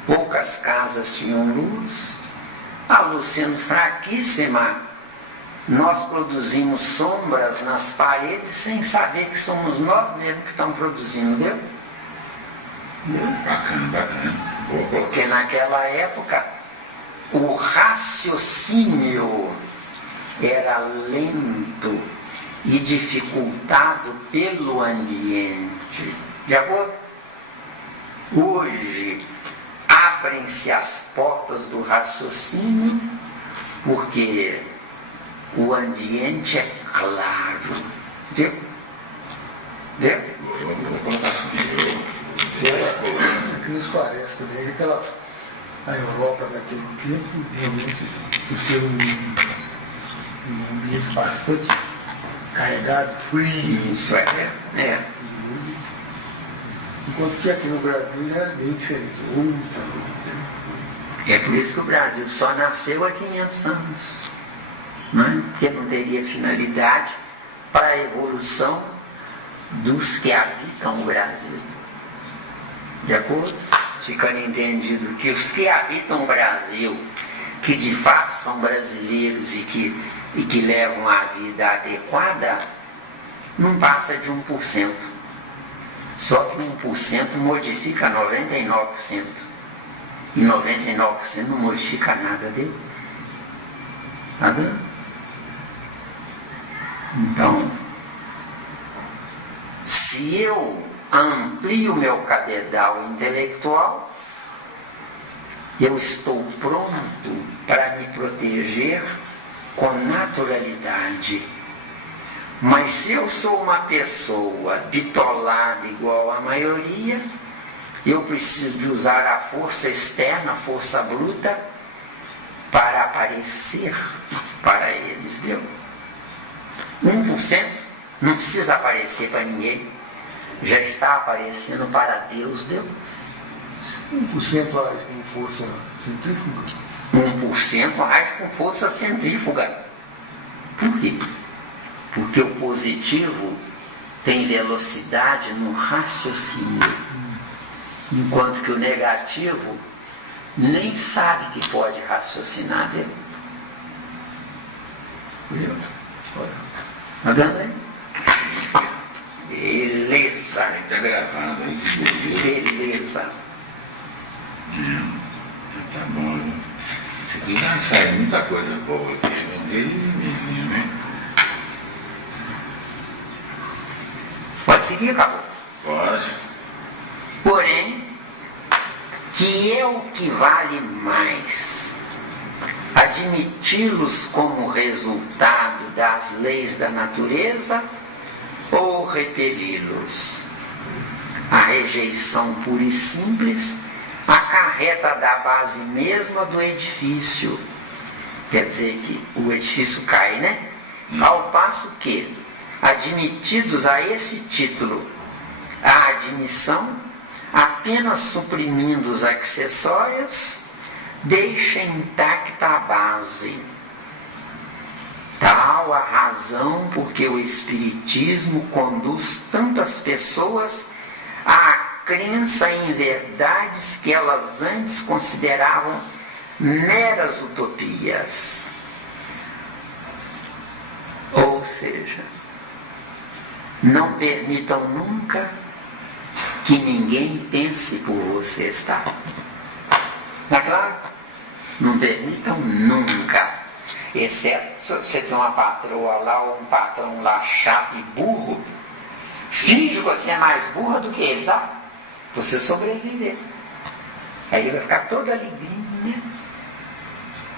Poucas casas tinham luz. A luz sendo fraquíssima, nós produzimos sombras nas paredes sem saber que somos nós mesmos que estamos produzindo, entendeu? Bacana. Porque naquela época o raciocínio era lento e dificultado pelo ambiente. De acordo? Hoje abrem-se as portas do raciocínio porque o ambiente é claro. Deu? O que nos parece também é que a Europa daquele tempo, realmente, por ser um ambiente bastante carregado, frio. Isso é. Enquanto que aqui no Brasil já é bem diferente. É por isso que o Brasil só nasceu há 500 anos. Não é? Porque não teria finalidade para a evolução dos que habitam o Brasil. De acordo? Ficando entendido que os que habitam o Brasil, que de fato são brasileiros e que levam a vida adequada, não passa de 1%. Só que 1% modifica 99%. E 99% não modifica nada dele. Está dando? Então, se eu amplio meu cabedal intelectual, eu estou pronto para me proteger com naturalidade. Mas se eu sou uma pessoa bitolada igual à maioria, eu preciso de usar a força externa, a força bruta, para aparecer para eles, deu? 1% não precisa aparecer para ninguém, já está aparecendo para Deus, deu? 1% age com força centrífuga? 1% age com força centrífuga. Por quê? Porque o positivo tem velocidade no raciocínio, enquanto que o negativo nem sabe que pode raciocinar dele. Está vendo aí? Beleza. Está gravando aí. Beleza. Tá bom, viu? Isso aqui vai sair muita coisa boa aqui, menino, né? Pode seguir, acabou. Pode. Porém, que é o que vale mais? Admiti-los como resultado das leis da natureza ou repeli-los? A rejeição pura e simples acarreta da base mesma do edifício. Quer dizer que o edifício cai, né? Ao passo que, admitidos a esse título, a admissão, apenas suprimindo os acessórios, deixa intacta a base. Tal a razão porque o Espiritismo conduz tantas pessoas à crença em verdades que elas antes consideravam meras utopias. Ou seja, não permitam nunca que ninguém pense por você, está? Está claro? Não permitam nunca. Exceto se você tem uma patroa lá ou um patrão lá chato e burro, finge que você é mais burra do que ele, tá? Você sobreviver. Aí ele vai ficar toda alegrinha.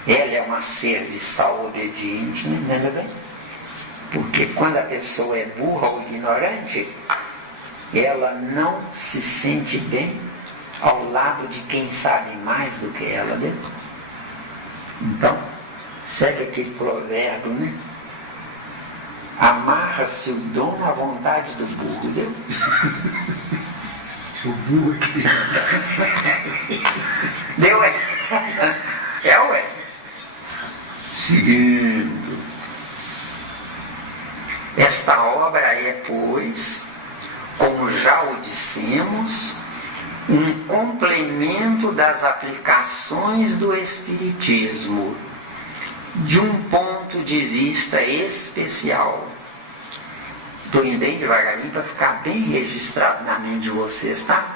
Ela é uma serviçal obediente, entendeu bem? Porque quando a pessoa é burra ou ignorante, ela não se sente bem ao lado de quem sabe mais do que ela, né? Então, Segue aquele provérbio, né? Amarra-se o dono à vontade do burro, deu? O burro aqui. Deu, ué? É, ué? Seguindo. Esta obra é, pois, como já o dissemos, um complemento das aplicações do Espiritismo, de um ponto de vista especial. Estou indo bem devagarinho para ficar bem registrado na mente de vocês, tá?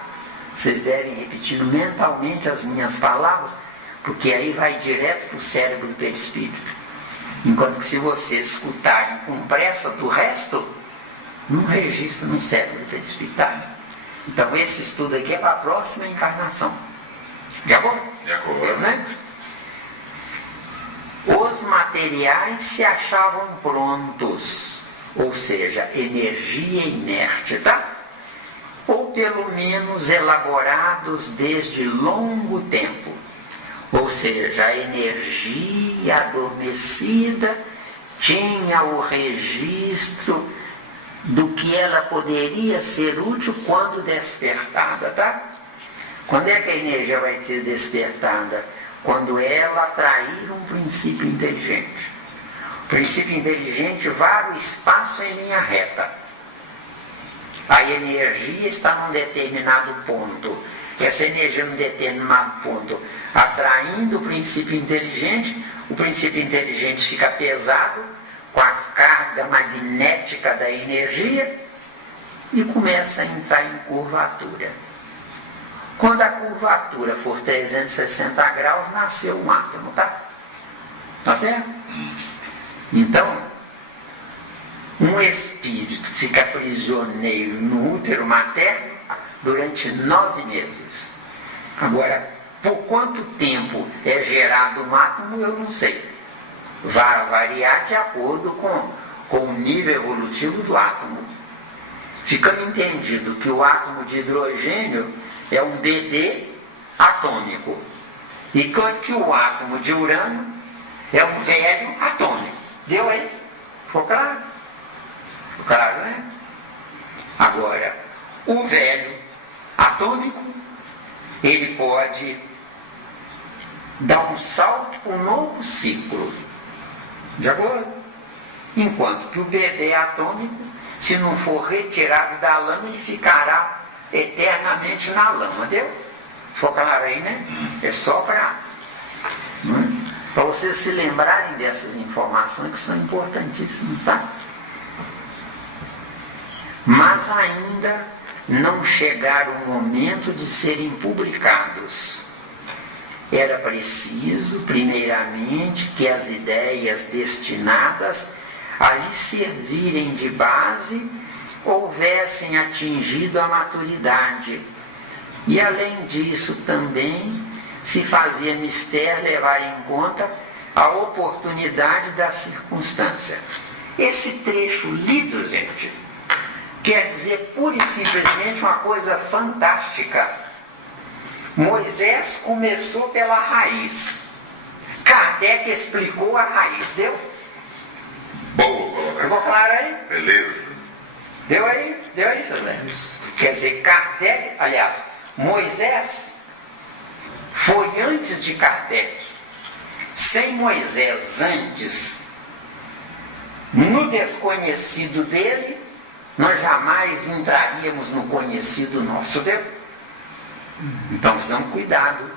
Vocês devem ir repetindo mentalmente as minhas palavras, porque aí vai direto para o cérebro do perispírito. Enquanto que se vocês escutarem com pressa do resto, não registra no cérebro do perispírito, tá? Então esse estudo aqui é para a próxima encarnação. De acordo? De acordo. Né? Os materiais se achavam prontos, ou seja, energia inerte, tá? Ou pelo menos elaborados desde longo tempo. Ou seja, a energia adormecida tinha o registro do que ela poderia ser útil quando despertada, tá? Quando é que a energia vai ser despertada? Quando ela atrair um princípio inteligente. O princípio inteligente vara o espaço em linha reta. A energia está num determinado ponto. Essa energia num determinado ponto atraindo o princípio inteligente fica pesado com a carga magnética da energia e começa a entrar em curvatura. Quando a curvatura for 360 graus, nasceu um átomo, tá? Tá certo? Então, um espírito fica prisioneiro no útero materno durante 9 meses. Agora, por quanto tempo é gerado um átomo, eu não sei. Vai variar de acordo com o nível evolutivo do átomo. Ficando entendido que o átomo de hidrogênio é um bebê atômico, enquanto que o átomo de urânio é um velho atômico. Deu aí? Ficou claro? Ficou claro, né? Agora, o velho atômico, ele pode dar um salto para um novo ciclo. De acordo? Enquanto que o bebê atômico, se não for retirado da lama, ele ficará eternamente na lama, deu? Ficou claro aí, né? É só para vocês se lembrarem dessas informações que são importantíssimas, tá? Mas ainda não chegaram o momento de serem publicados. Era preciso, primeiramente, que as ideias destinadas a lhe servirem de base houvessem atingido a maturidade. E, além disso, também se fazia mister levar em conta a oportunidade da circunstância. Esse trecho lido, gente, quer dizer pura e simplesmente uma coisa fantástica. Moisés começou pela raiz. Kardec explicou a raiz, deu? Boa colocação. Ficou claro aí? Beleza. Deu aí? Deu aí, seu Zé? Quer dizer, Kardec, aliás, Moisés foi antes de Kardec. Sem Moisés antes, no desconhecido dele, nós jamais entraríamos no conhecido nosso, deu? Então precisamos cuidado.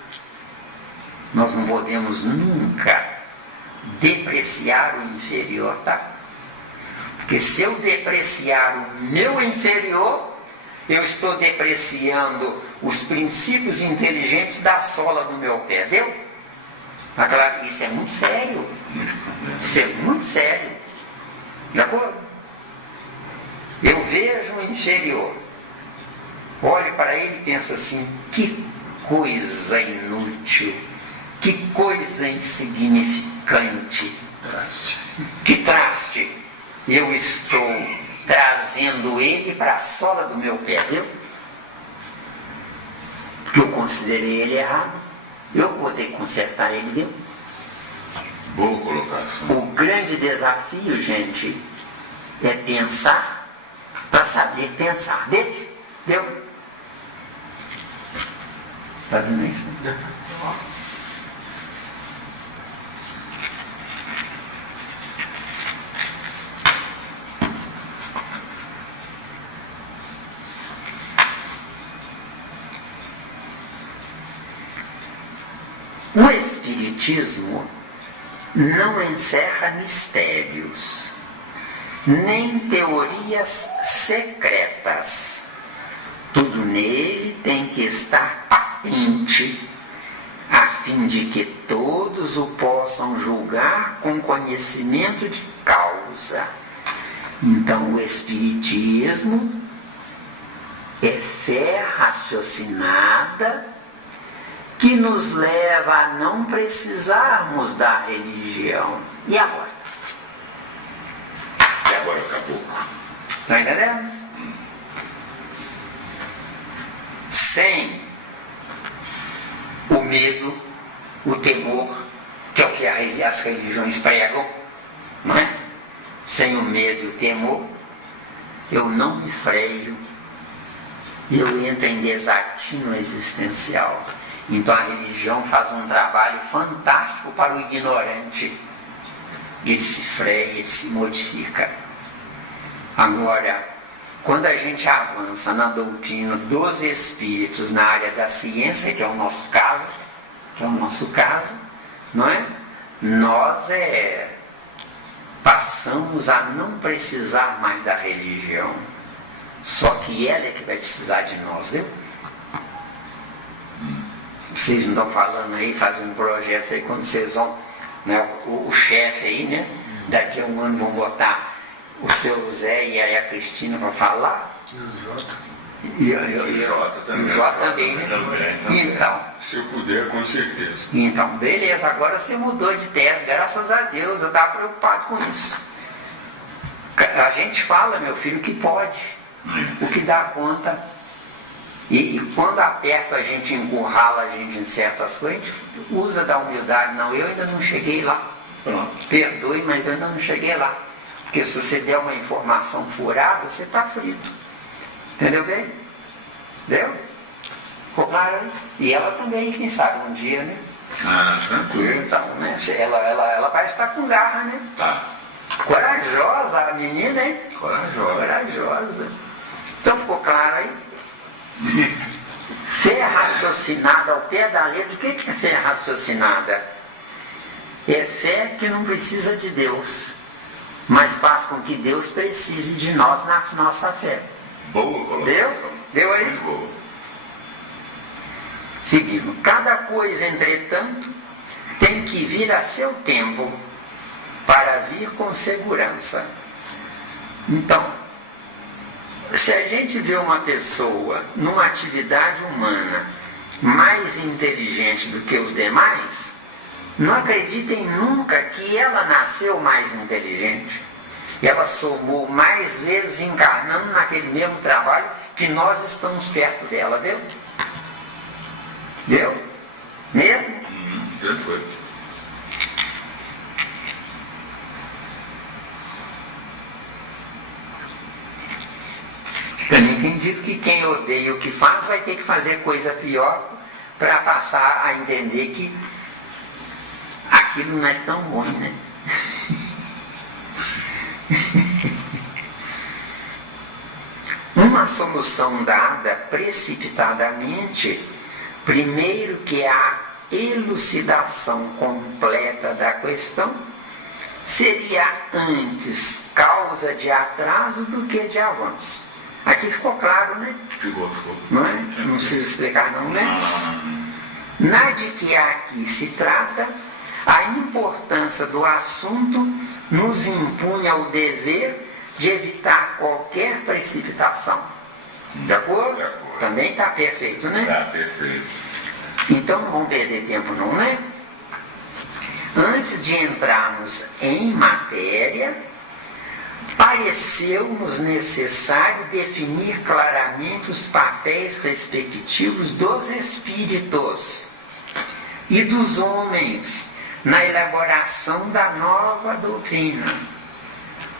Nós não podemos nunca depreciar o inferior, tá? Porque se eu depreciar o meu inferior, eu estou depreciando os princípios inteligentes da sola do meu pé, deu? Agora, isso é muito sério. Isso é muito sério. De acordo? Eu vejo o inferior, olho para ele e penso assim: que coisa inútil, que coisa insignificante, que traste. Eu estou trazendo ele para a sola do meu pé, viu? Porque eu considerei ele errado. Eu vou ter que consertar ele, viu? Boa colocação. O grande desafio, gente, é pensar para saber pensar. Deu? Está vendo isso? O Espiritismo não encerra mistérios, nem teorias secretas. Tudo nele tem que estar patente, a fim de que todos o possam julgar com conhecimento de causa. Então, o Espiritismo é fé raciocinada que nos leva a não precisarmos da religião. E agora? E agora acabou. Está entendendo? Sem o medo, o temor, que é o que as religiões pregam, não é? Sem o medo e o temor, eu não me freio e eu entro em desatino existencial. Então a religião faz um trabalho fantástico para o ignorante. Ele se freia, ele se modifica. Agora, quando a gente avança na doutrina dos espíritos, na área da ciência, que é o nosso caso, não é? Nós passamos a não precisar mais da religião. Só que ela é que vai precisar de nós, viu? Vocês não estão falando aí, fazendo projetos aí, quando vocês vão, né, o chefe aí, né? Daqui a um ano vão botar o seu Zé e a Cristina para falar. E o Jota. E o Jota também. O Jota também, né? Também. Então, Se eu puder, com certeza. então, beleza, agora você mudou de tese, graças a Deus, eu estava preocupado com isso. A gente fala, meu filho, que pode, o que dá conta. E quando aperta a gente, encurrala a gente em certas coisas, a gente usa da humildade. Não, eu ainda não cheguei lá. Pronto. Perdoe, mas eu ainda não cheguei lá. Porque se você der uma informação furada, você está frito. Entendeu bem? Deu? Ficou claro aí? E ela também, quem sabe, um dia, né? Ah, tranquilo. Então, né? Ela parece estar com garra, né? Tá. Corajosa a menina, hein? Corajosa. Corajosa. Então ficou claro aí? Fé raciocinada ao pé da letra. O que é fé raciocinada? É fé que não precisa de Deus, mas faz com que Deus precise de nós na nossa fé. Boa colocação. Deu aí? Muito boa. Seguindo. Cada coisa, entretanto, tem que vir a seu tempo para vir com segurança. Então, se a gente vê uma pessoa numa atividade humana mais inteligente do que os demais, não acreditem nunca que ela nasceu mais inteligente. Ela somou mais vezes encarnando naquele mesmo trabalho que nós estamos perto dela. Deu? Deu? Mesmo? Perfeito. Eu não entendi que quem odeia o que faz vai ter que fazer coisa pior para passar a entender que aquilo não é tão ruim, né? Uma solução dada precipitadamente, primeiro que a elucidação completa da questão, seria antes causa de atraso do que de avanço. Aqui ficou claro, né? Ficou. Não é? Não precisa explicar não, né? Na de que aqui se trata, a importância do assunto nos impunha o dever de evitar qualquer precipitação. De acordo? De acordo. Também está perfeito, né? Tá perfeito. Então não vamos perder tempo não, né? Antes de entrarmos em matéria, pareceu-nos necessário definir claramente os papéis respectivos dos espíritos e dos homens na elaboração da nova doutrina,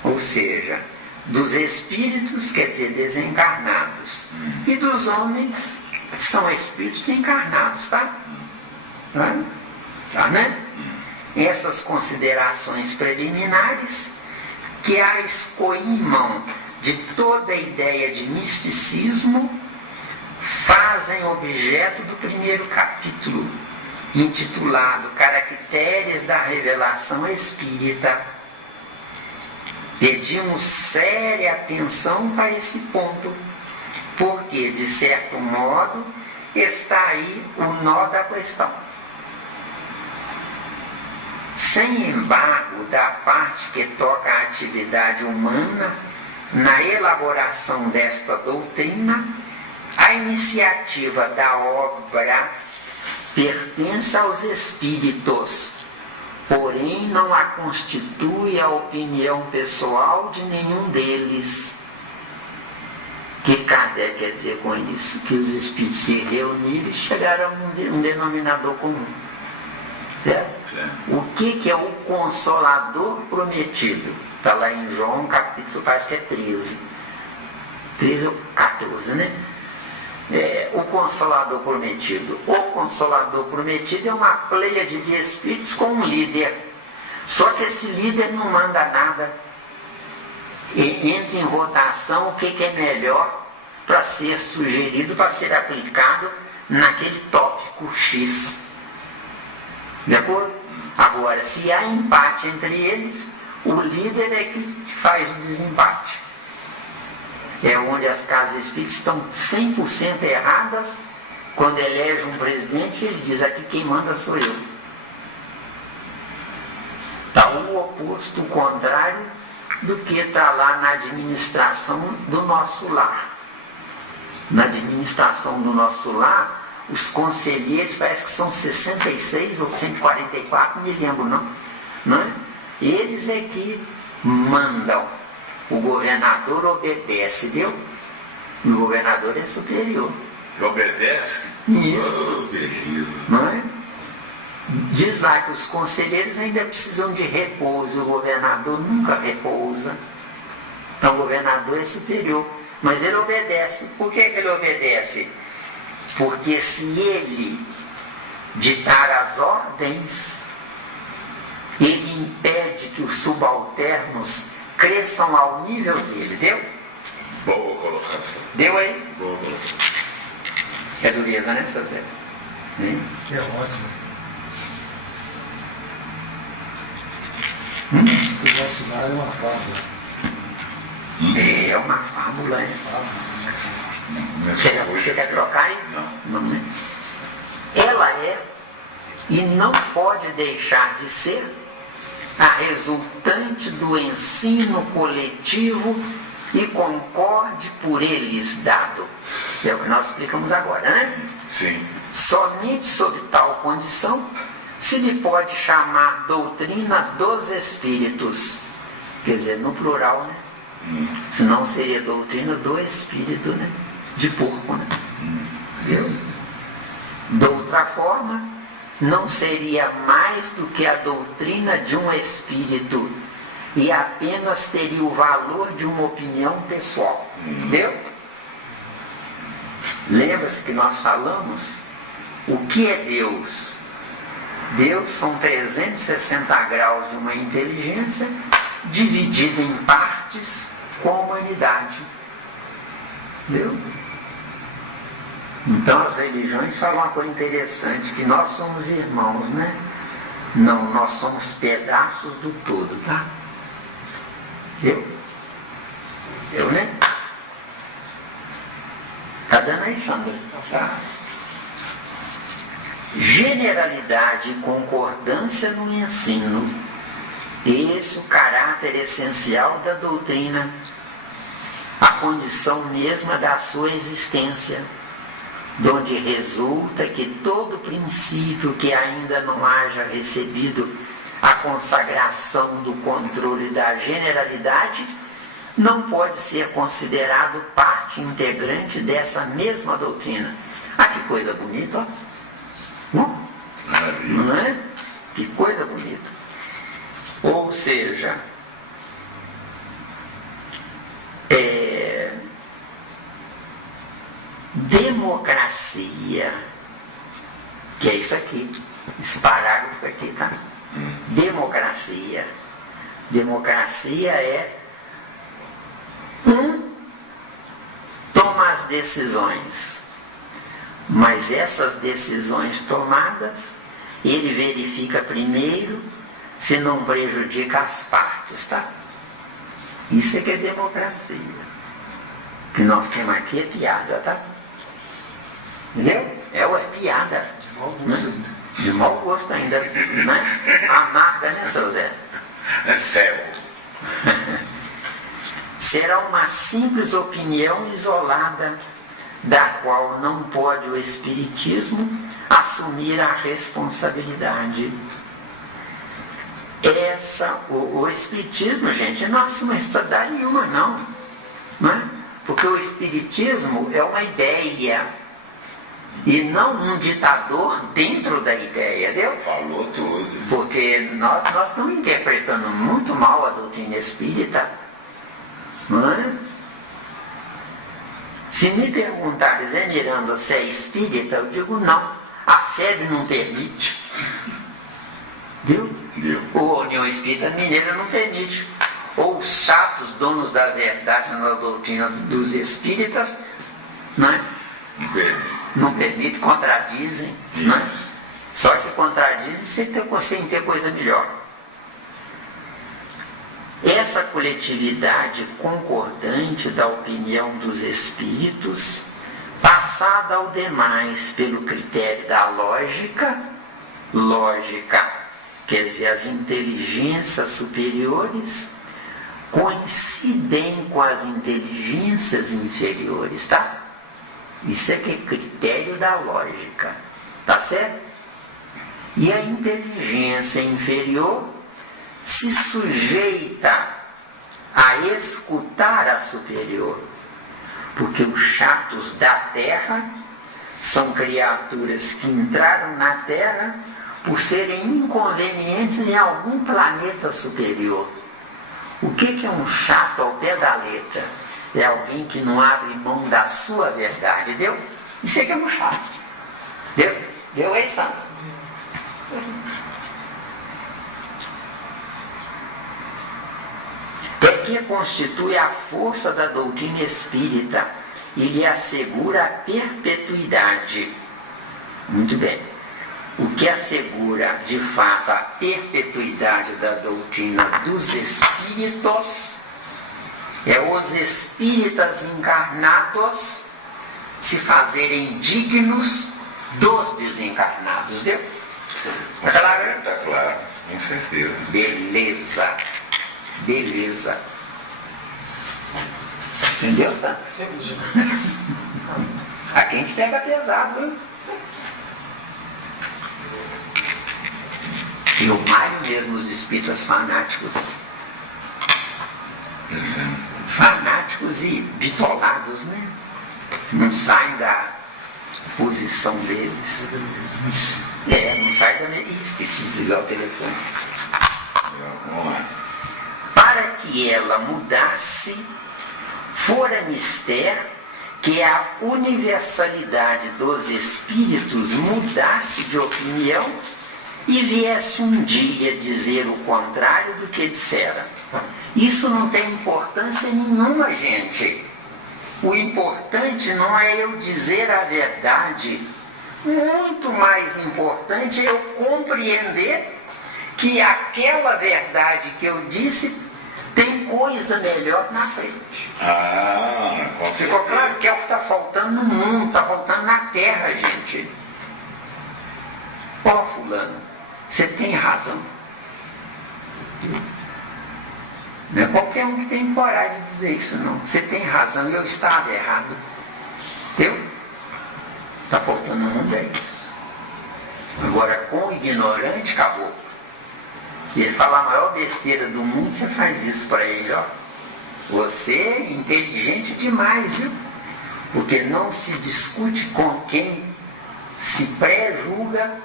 ou seja, dos espíritos, quer dizer, desencarnados, e dos homens, que são espíritos encarnados, tá? Tá, né? Essas considerações preliminares que a escoimam de toda a ideia de misticismo fazem objeto do primeiro capítulo, intitulado Caracteres da Revelação Espírita. Pedimos séria atenção para esse ponto, porque, de certo modo, está aí o nó da questão. Sem embargo, da parte que toca à atividade humana na elaboração desta doutrina, a iniciativa da obra pertence aos espíritos, porém não a constitui a opinião pessoal de nenhum deles. O que Kardec quer dizer com isso? Que os espíritos se reuniram e chegaram a um denominador comum. Certo? O que é o Consolador prometido? Está lá em João, capítulo, parece que é 13. 13 ou 14, né? O Consolador prometido. O Consolador prometido é uma pleiade de espíritos com um líder. Só que esse líder não manda nada. E entra em rotação o que é melhor para ser sugerido, para ser aplicado naquele tópico X. De acordo? Agora, se há empate entre eles, o líder é que faz o desempate. É onde as casas espíritas estão 100% erradas. Quando elege um presidente, ele diz: aqui quem manda sou eu. Está o oposto, o contrário do que está lá na administração do nosso lar. Na administração do nosso lar, os conselheiros, parece que são 66 ou 144, não me lembro não é? Eles é que mandam. O governador obedece, deu? E o governador é superior. Obedece? Isso. Oh, não é? Diz lá que os conselheiros ainda precisam de repouso, o governador nunca repousa. Então o governador é superior, mas ele obedece. Por que ele obedece? Porque se ele ditar as ordens, ele impede que os subalternos cresçam ao nível dele. Deu? Boa colocação. Deu aí? Boa colocação. É dureza, né, seu Zé? É ótimo. O nosso lar é uma fábula. É uma fábula, é. Você quer trocar aí? Não. Não, né? Ela é e não pode deixar de ser a resultante do ensino coletivo e concorde por eles dado. É o que nós explicamos agora, né? Sim. Somente sob tal condição se lhe pode chamar doutrina dos espíritos. Quer dizer, no plural, né? Senão seria doutrina do espírito, né? De porco, né? Entendeu? De outra forma, não seria mais do que a doutrina de um espírito e apenas teria o valor de uma opinião pessoal. Entendeu? Lembra-se que nós falamos o que é Deus? Deus são 360 graus de uma inteligência dividida em partes com a humanidade. Entendeu? Então as religiões falam uma coisa interessante, que nós somos irmãos, né? Não, nós somos pedaços do todo, tá? Deu? Deu, né? Tá dando aí, Sandra? Tá? Generalidade e concordância no ensino. Esse é o caráter essencial da doutrina, a condição mesma da sua existência, donde resulta que todo princípio que ainda não haja recebido a consagração do controle da generalidade não pode ser considerado parte integrante dessa mesma doutrina. Ah, que coisa bonita, ó. Não é? Que coisa bonita. Ou seja, democracia, que é isso aqui, esse parágrafo aqui, tá? Democracia. Democracia é toma as decisões, mas essas decisões tomadas, ele verifica primeiro se não prejudica as partes, tá? Isso é que é democracia. O que nós temos aqui é piada, tá? Entendeu? É piada. De mau gosto ainda. Né? Amada, né, seu Zé? É céu. Será uma simples opinião isolada, da qual não pode o Espiritismo assumir a responsabilidade. O Espiritismo, gente, não assume responsabilidade nenhuma, não. Não é? Porque o Espiritismo é uma ideia e não um ditador dentro da ideia, entendeu? Falou tudo. Porque nós estamos interpretando muito mal a doutrina espírita, não é? Se me perguntarem, Zé Miranda, se é espírita, eu digo não, a febre não permite. Viu? Ou a União Espírita Mineira não permite. Ou os chatos donos da verdade na doutrina dos espíritas, né? Não permite, contradizem. Né? Só que contradizem sem ter coisa melhor. Essa coletividade concordante da opinião dos espíritos, passada ao demais pelo critério da lógica, quer dizer, as inteligências superiores coincidem com as inteligências inferiores, tá? Isso é que é critério da lógica, tá certo? E a inteligência inferior se sujeita a escutar a superior, porque os chatos da Terra são criaturas que entraram na Terra por serem inconvenientes em algum planeta superior. O que é um chato ao pé da letra? É alguém que não abre mão da sua verdade, deu? Isso é que é um chato. Deu aí, Sandro? É que constitui a força da doutrina espírita e lhe assegura a perpetuidade. Muito bem. O que assegura, de fato, a perpetuidade da doutrina dos espíritos é os espíritas encarnados se fazerem dignos dos desencarnados. Deu? Tá claro? Está claro, com certeza. Beleza. Entendeu, tá? Aqui a gente pega pesado, hein? E o Mário mesmo, os espíritas fanáticos. Fanáticos e bitolados, né? Não saem da posição deles. Não saem da mesma. Esqueci de desligar o telefone. Vamos lá. Para que ela mudasse, fora mister que a universalidade dos espíritos mudasse de opinião e viesse um dia dizer o contrário do que dissera. Isso não tem importância nenhuma, gente. O importante não é eu dizer a verdade. Muito mais importante é eu compreender que aquela verdade que eu disse tem coisa melhor na frente. Com certeza. Ficou claro que é o que está faltando no mundo, está faltando na terra, gente. Ó, fulano, você tem razão. Não é qualquer um que tem coragem de dizer isso, não. Você tem razão e eu estava errado. Entendeu? Está faltando no mundo é isso. Agora, com o ignorante, acabou. E ele fala a maior besteira do mundo, você faz isso para ele, ó. Você é inteligente demais, viu? Porque não se discute com quem se pré-julga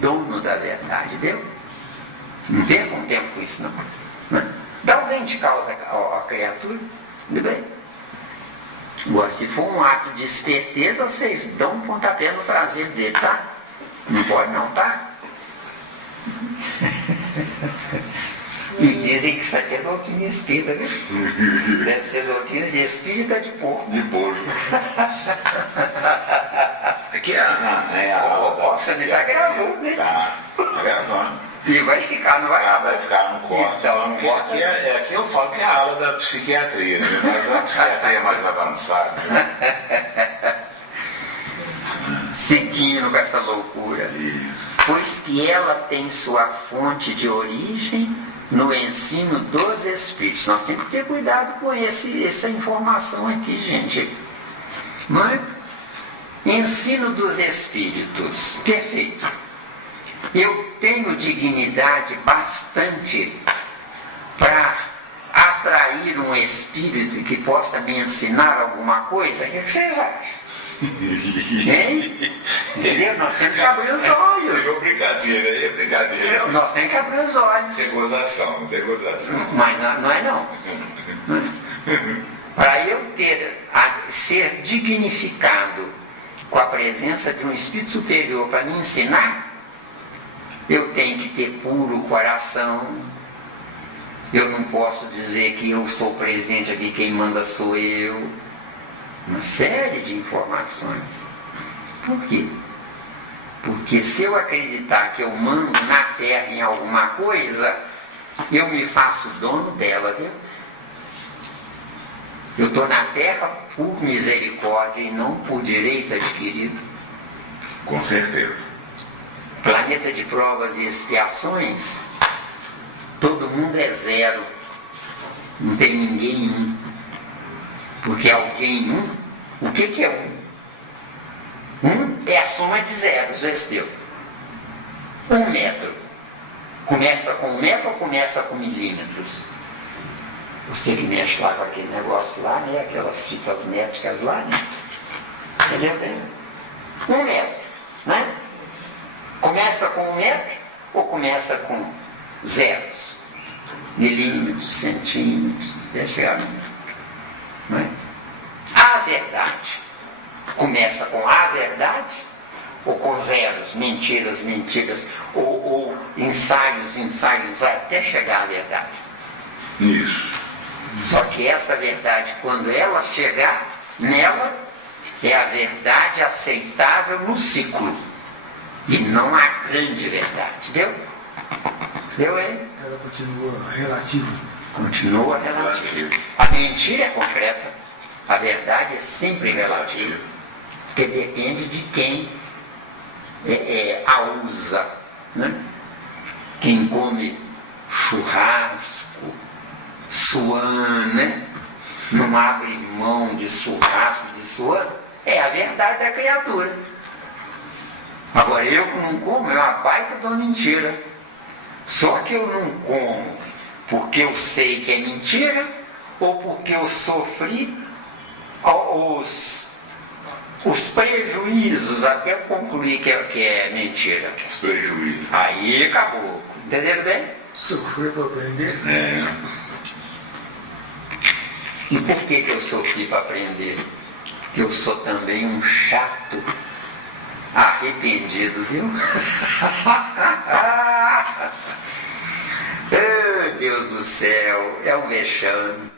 dono da verdade, entendeu? Não percam tempo com isso, não. Né? Dá o bem de causa à criatura, tudo bem? Agora, se for um ato de esperteza, vocês dão um pontapé no traseiro dele, tá? Não pode não, tá? E dizem que isso aqui é doutrina espírita, viu? Deve ser doutrina de espírita de porco. De porco. Aqui é a aula da... Você está gravando, né? Tá gravando. E vai ficar, não vai? Vai ficar no corte. Então, aqui eu falo que é a aula da psiquiatria, né? Mas a psiquiatria é mais avançada. Né? Seguindo com essa loucura. Pois que ela tem sua fonte de origem no ensino dos Espíritos. Nós temos que ter cuidado com essa informação aqui, gente. Não é? Ensino dos Espíritos. Perfeito. Eu tenho dignidade bastante para atrair um espírito que possa me ensinar alguma coisa? O que vocês acham? Hein? Entendeu? Nós temos que abrir os olhos. É brincadeira. Nós temos que abrir os olhos. Sem gozação. Mas não é não. Para eu ser dignificado com a presença de um espírito superior para me ensinar, eu tenho que ter puro coração. Eu não posso dizer que eu sou presente aqui, quem manda sou eu. Uma série de informações. Por quê? Porque se eu acreditar que eu mando na Terra em alguma coisa, eu me faço dono dela, viu? Eu estou na Terra por misericórdia e não por direito adquirido. Com certeza. Planeta de provas e expiações, todo mundo é zero. Não tem ninguém um. Porque alguém um, o que é um? Um é a soma de zeros, esse deu. 1 metro. Começa com 1 metro ou começa com milímetros? Você que mexe lá com aquele negócio lá, né? Aquelas fitas métricas lá, né? Entendeu bem? 1 metro, né? Começa com 1 metro ou começa com zeros? Milímetros, centímetros, até chegar no metro. Não é? A verdade começa com a verdade ou com zeros, mentiras, ou ensaios, até chegar à verdade. Isso. Só que essa verdade, quando ela chegar nela, é a verdade aceitável no ciclo e não a grande verdade, viu? Viu aí? Ela continua relativa. Continua relativa. A mentira é concreta. A verdade é sempre relativa. Porque depende de quem a usa. Né? Quem come churrasco, suan, né? Não abre mão de churrasco, de suan, é a verdade da criatura. Agora, eu que não como, é uma baita de uma mentira. Só que eu não como porque eu sei que é mentira ou porque eu sofri os prejuízos até eu concluir que é mentira. Os prejuízos. Aí acabou. Entenderam bem? Sofrer para aprender. E por que eu sofri para aprender? Porque eu sou também um chato arrependido, viu? Oh, Deus do céu, é um vexame.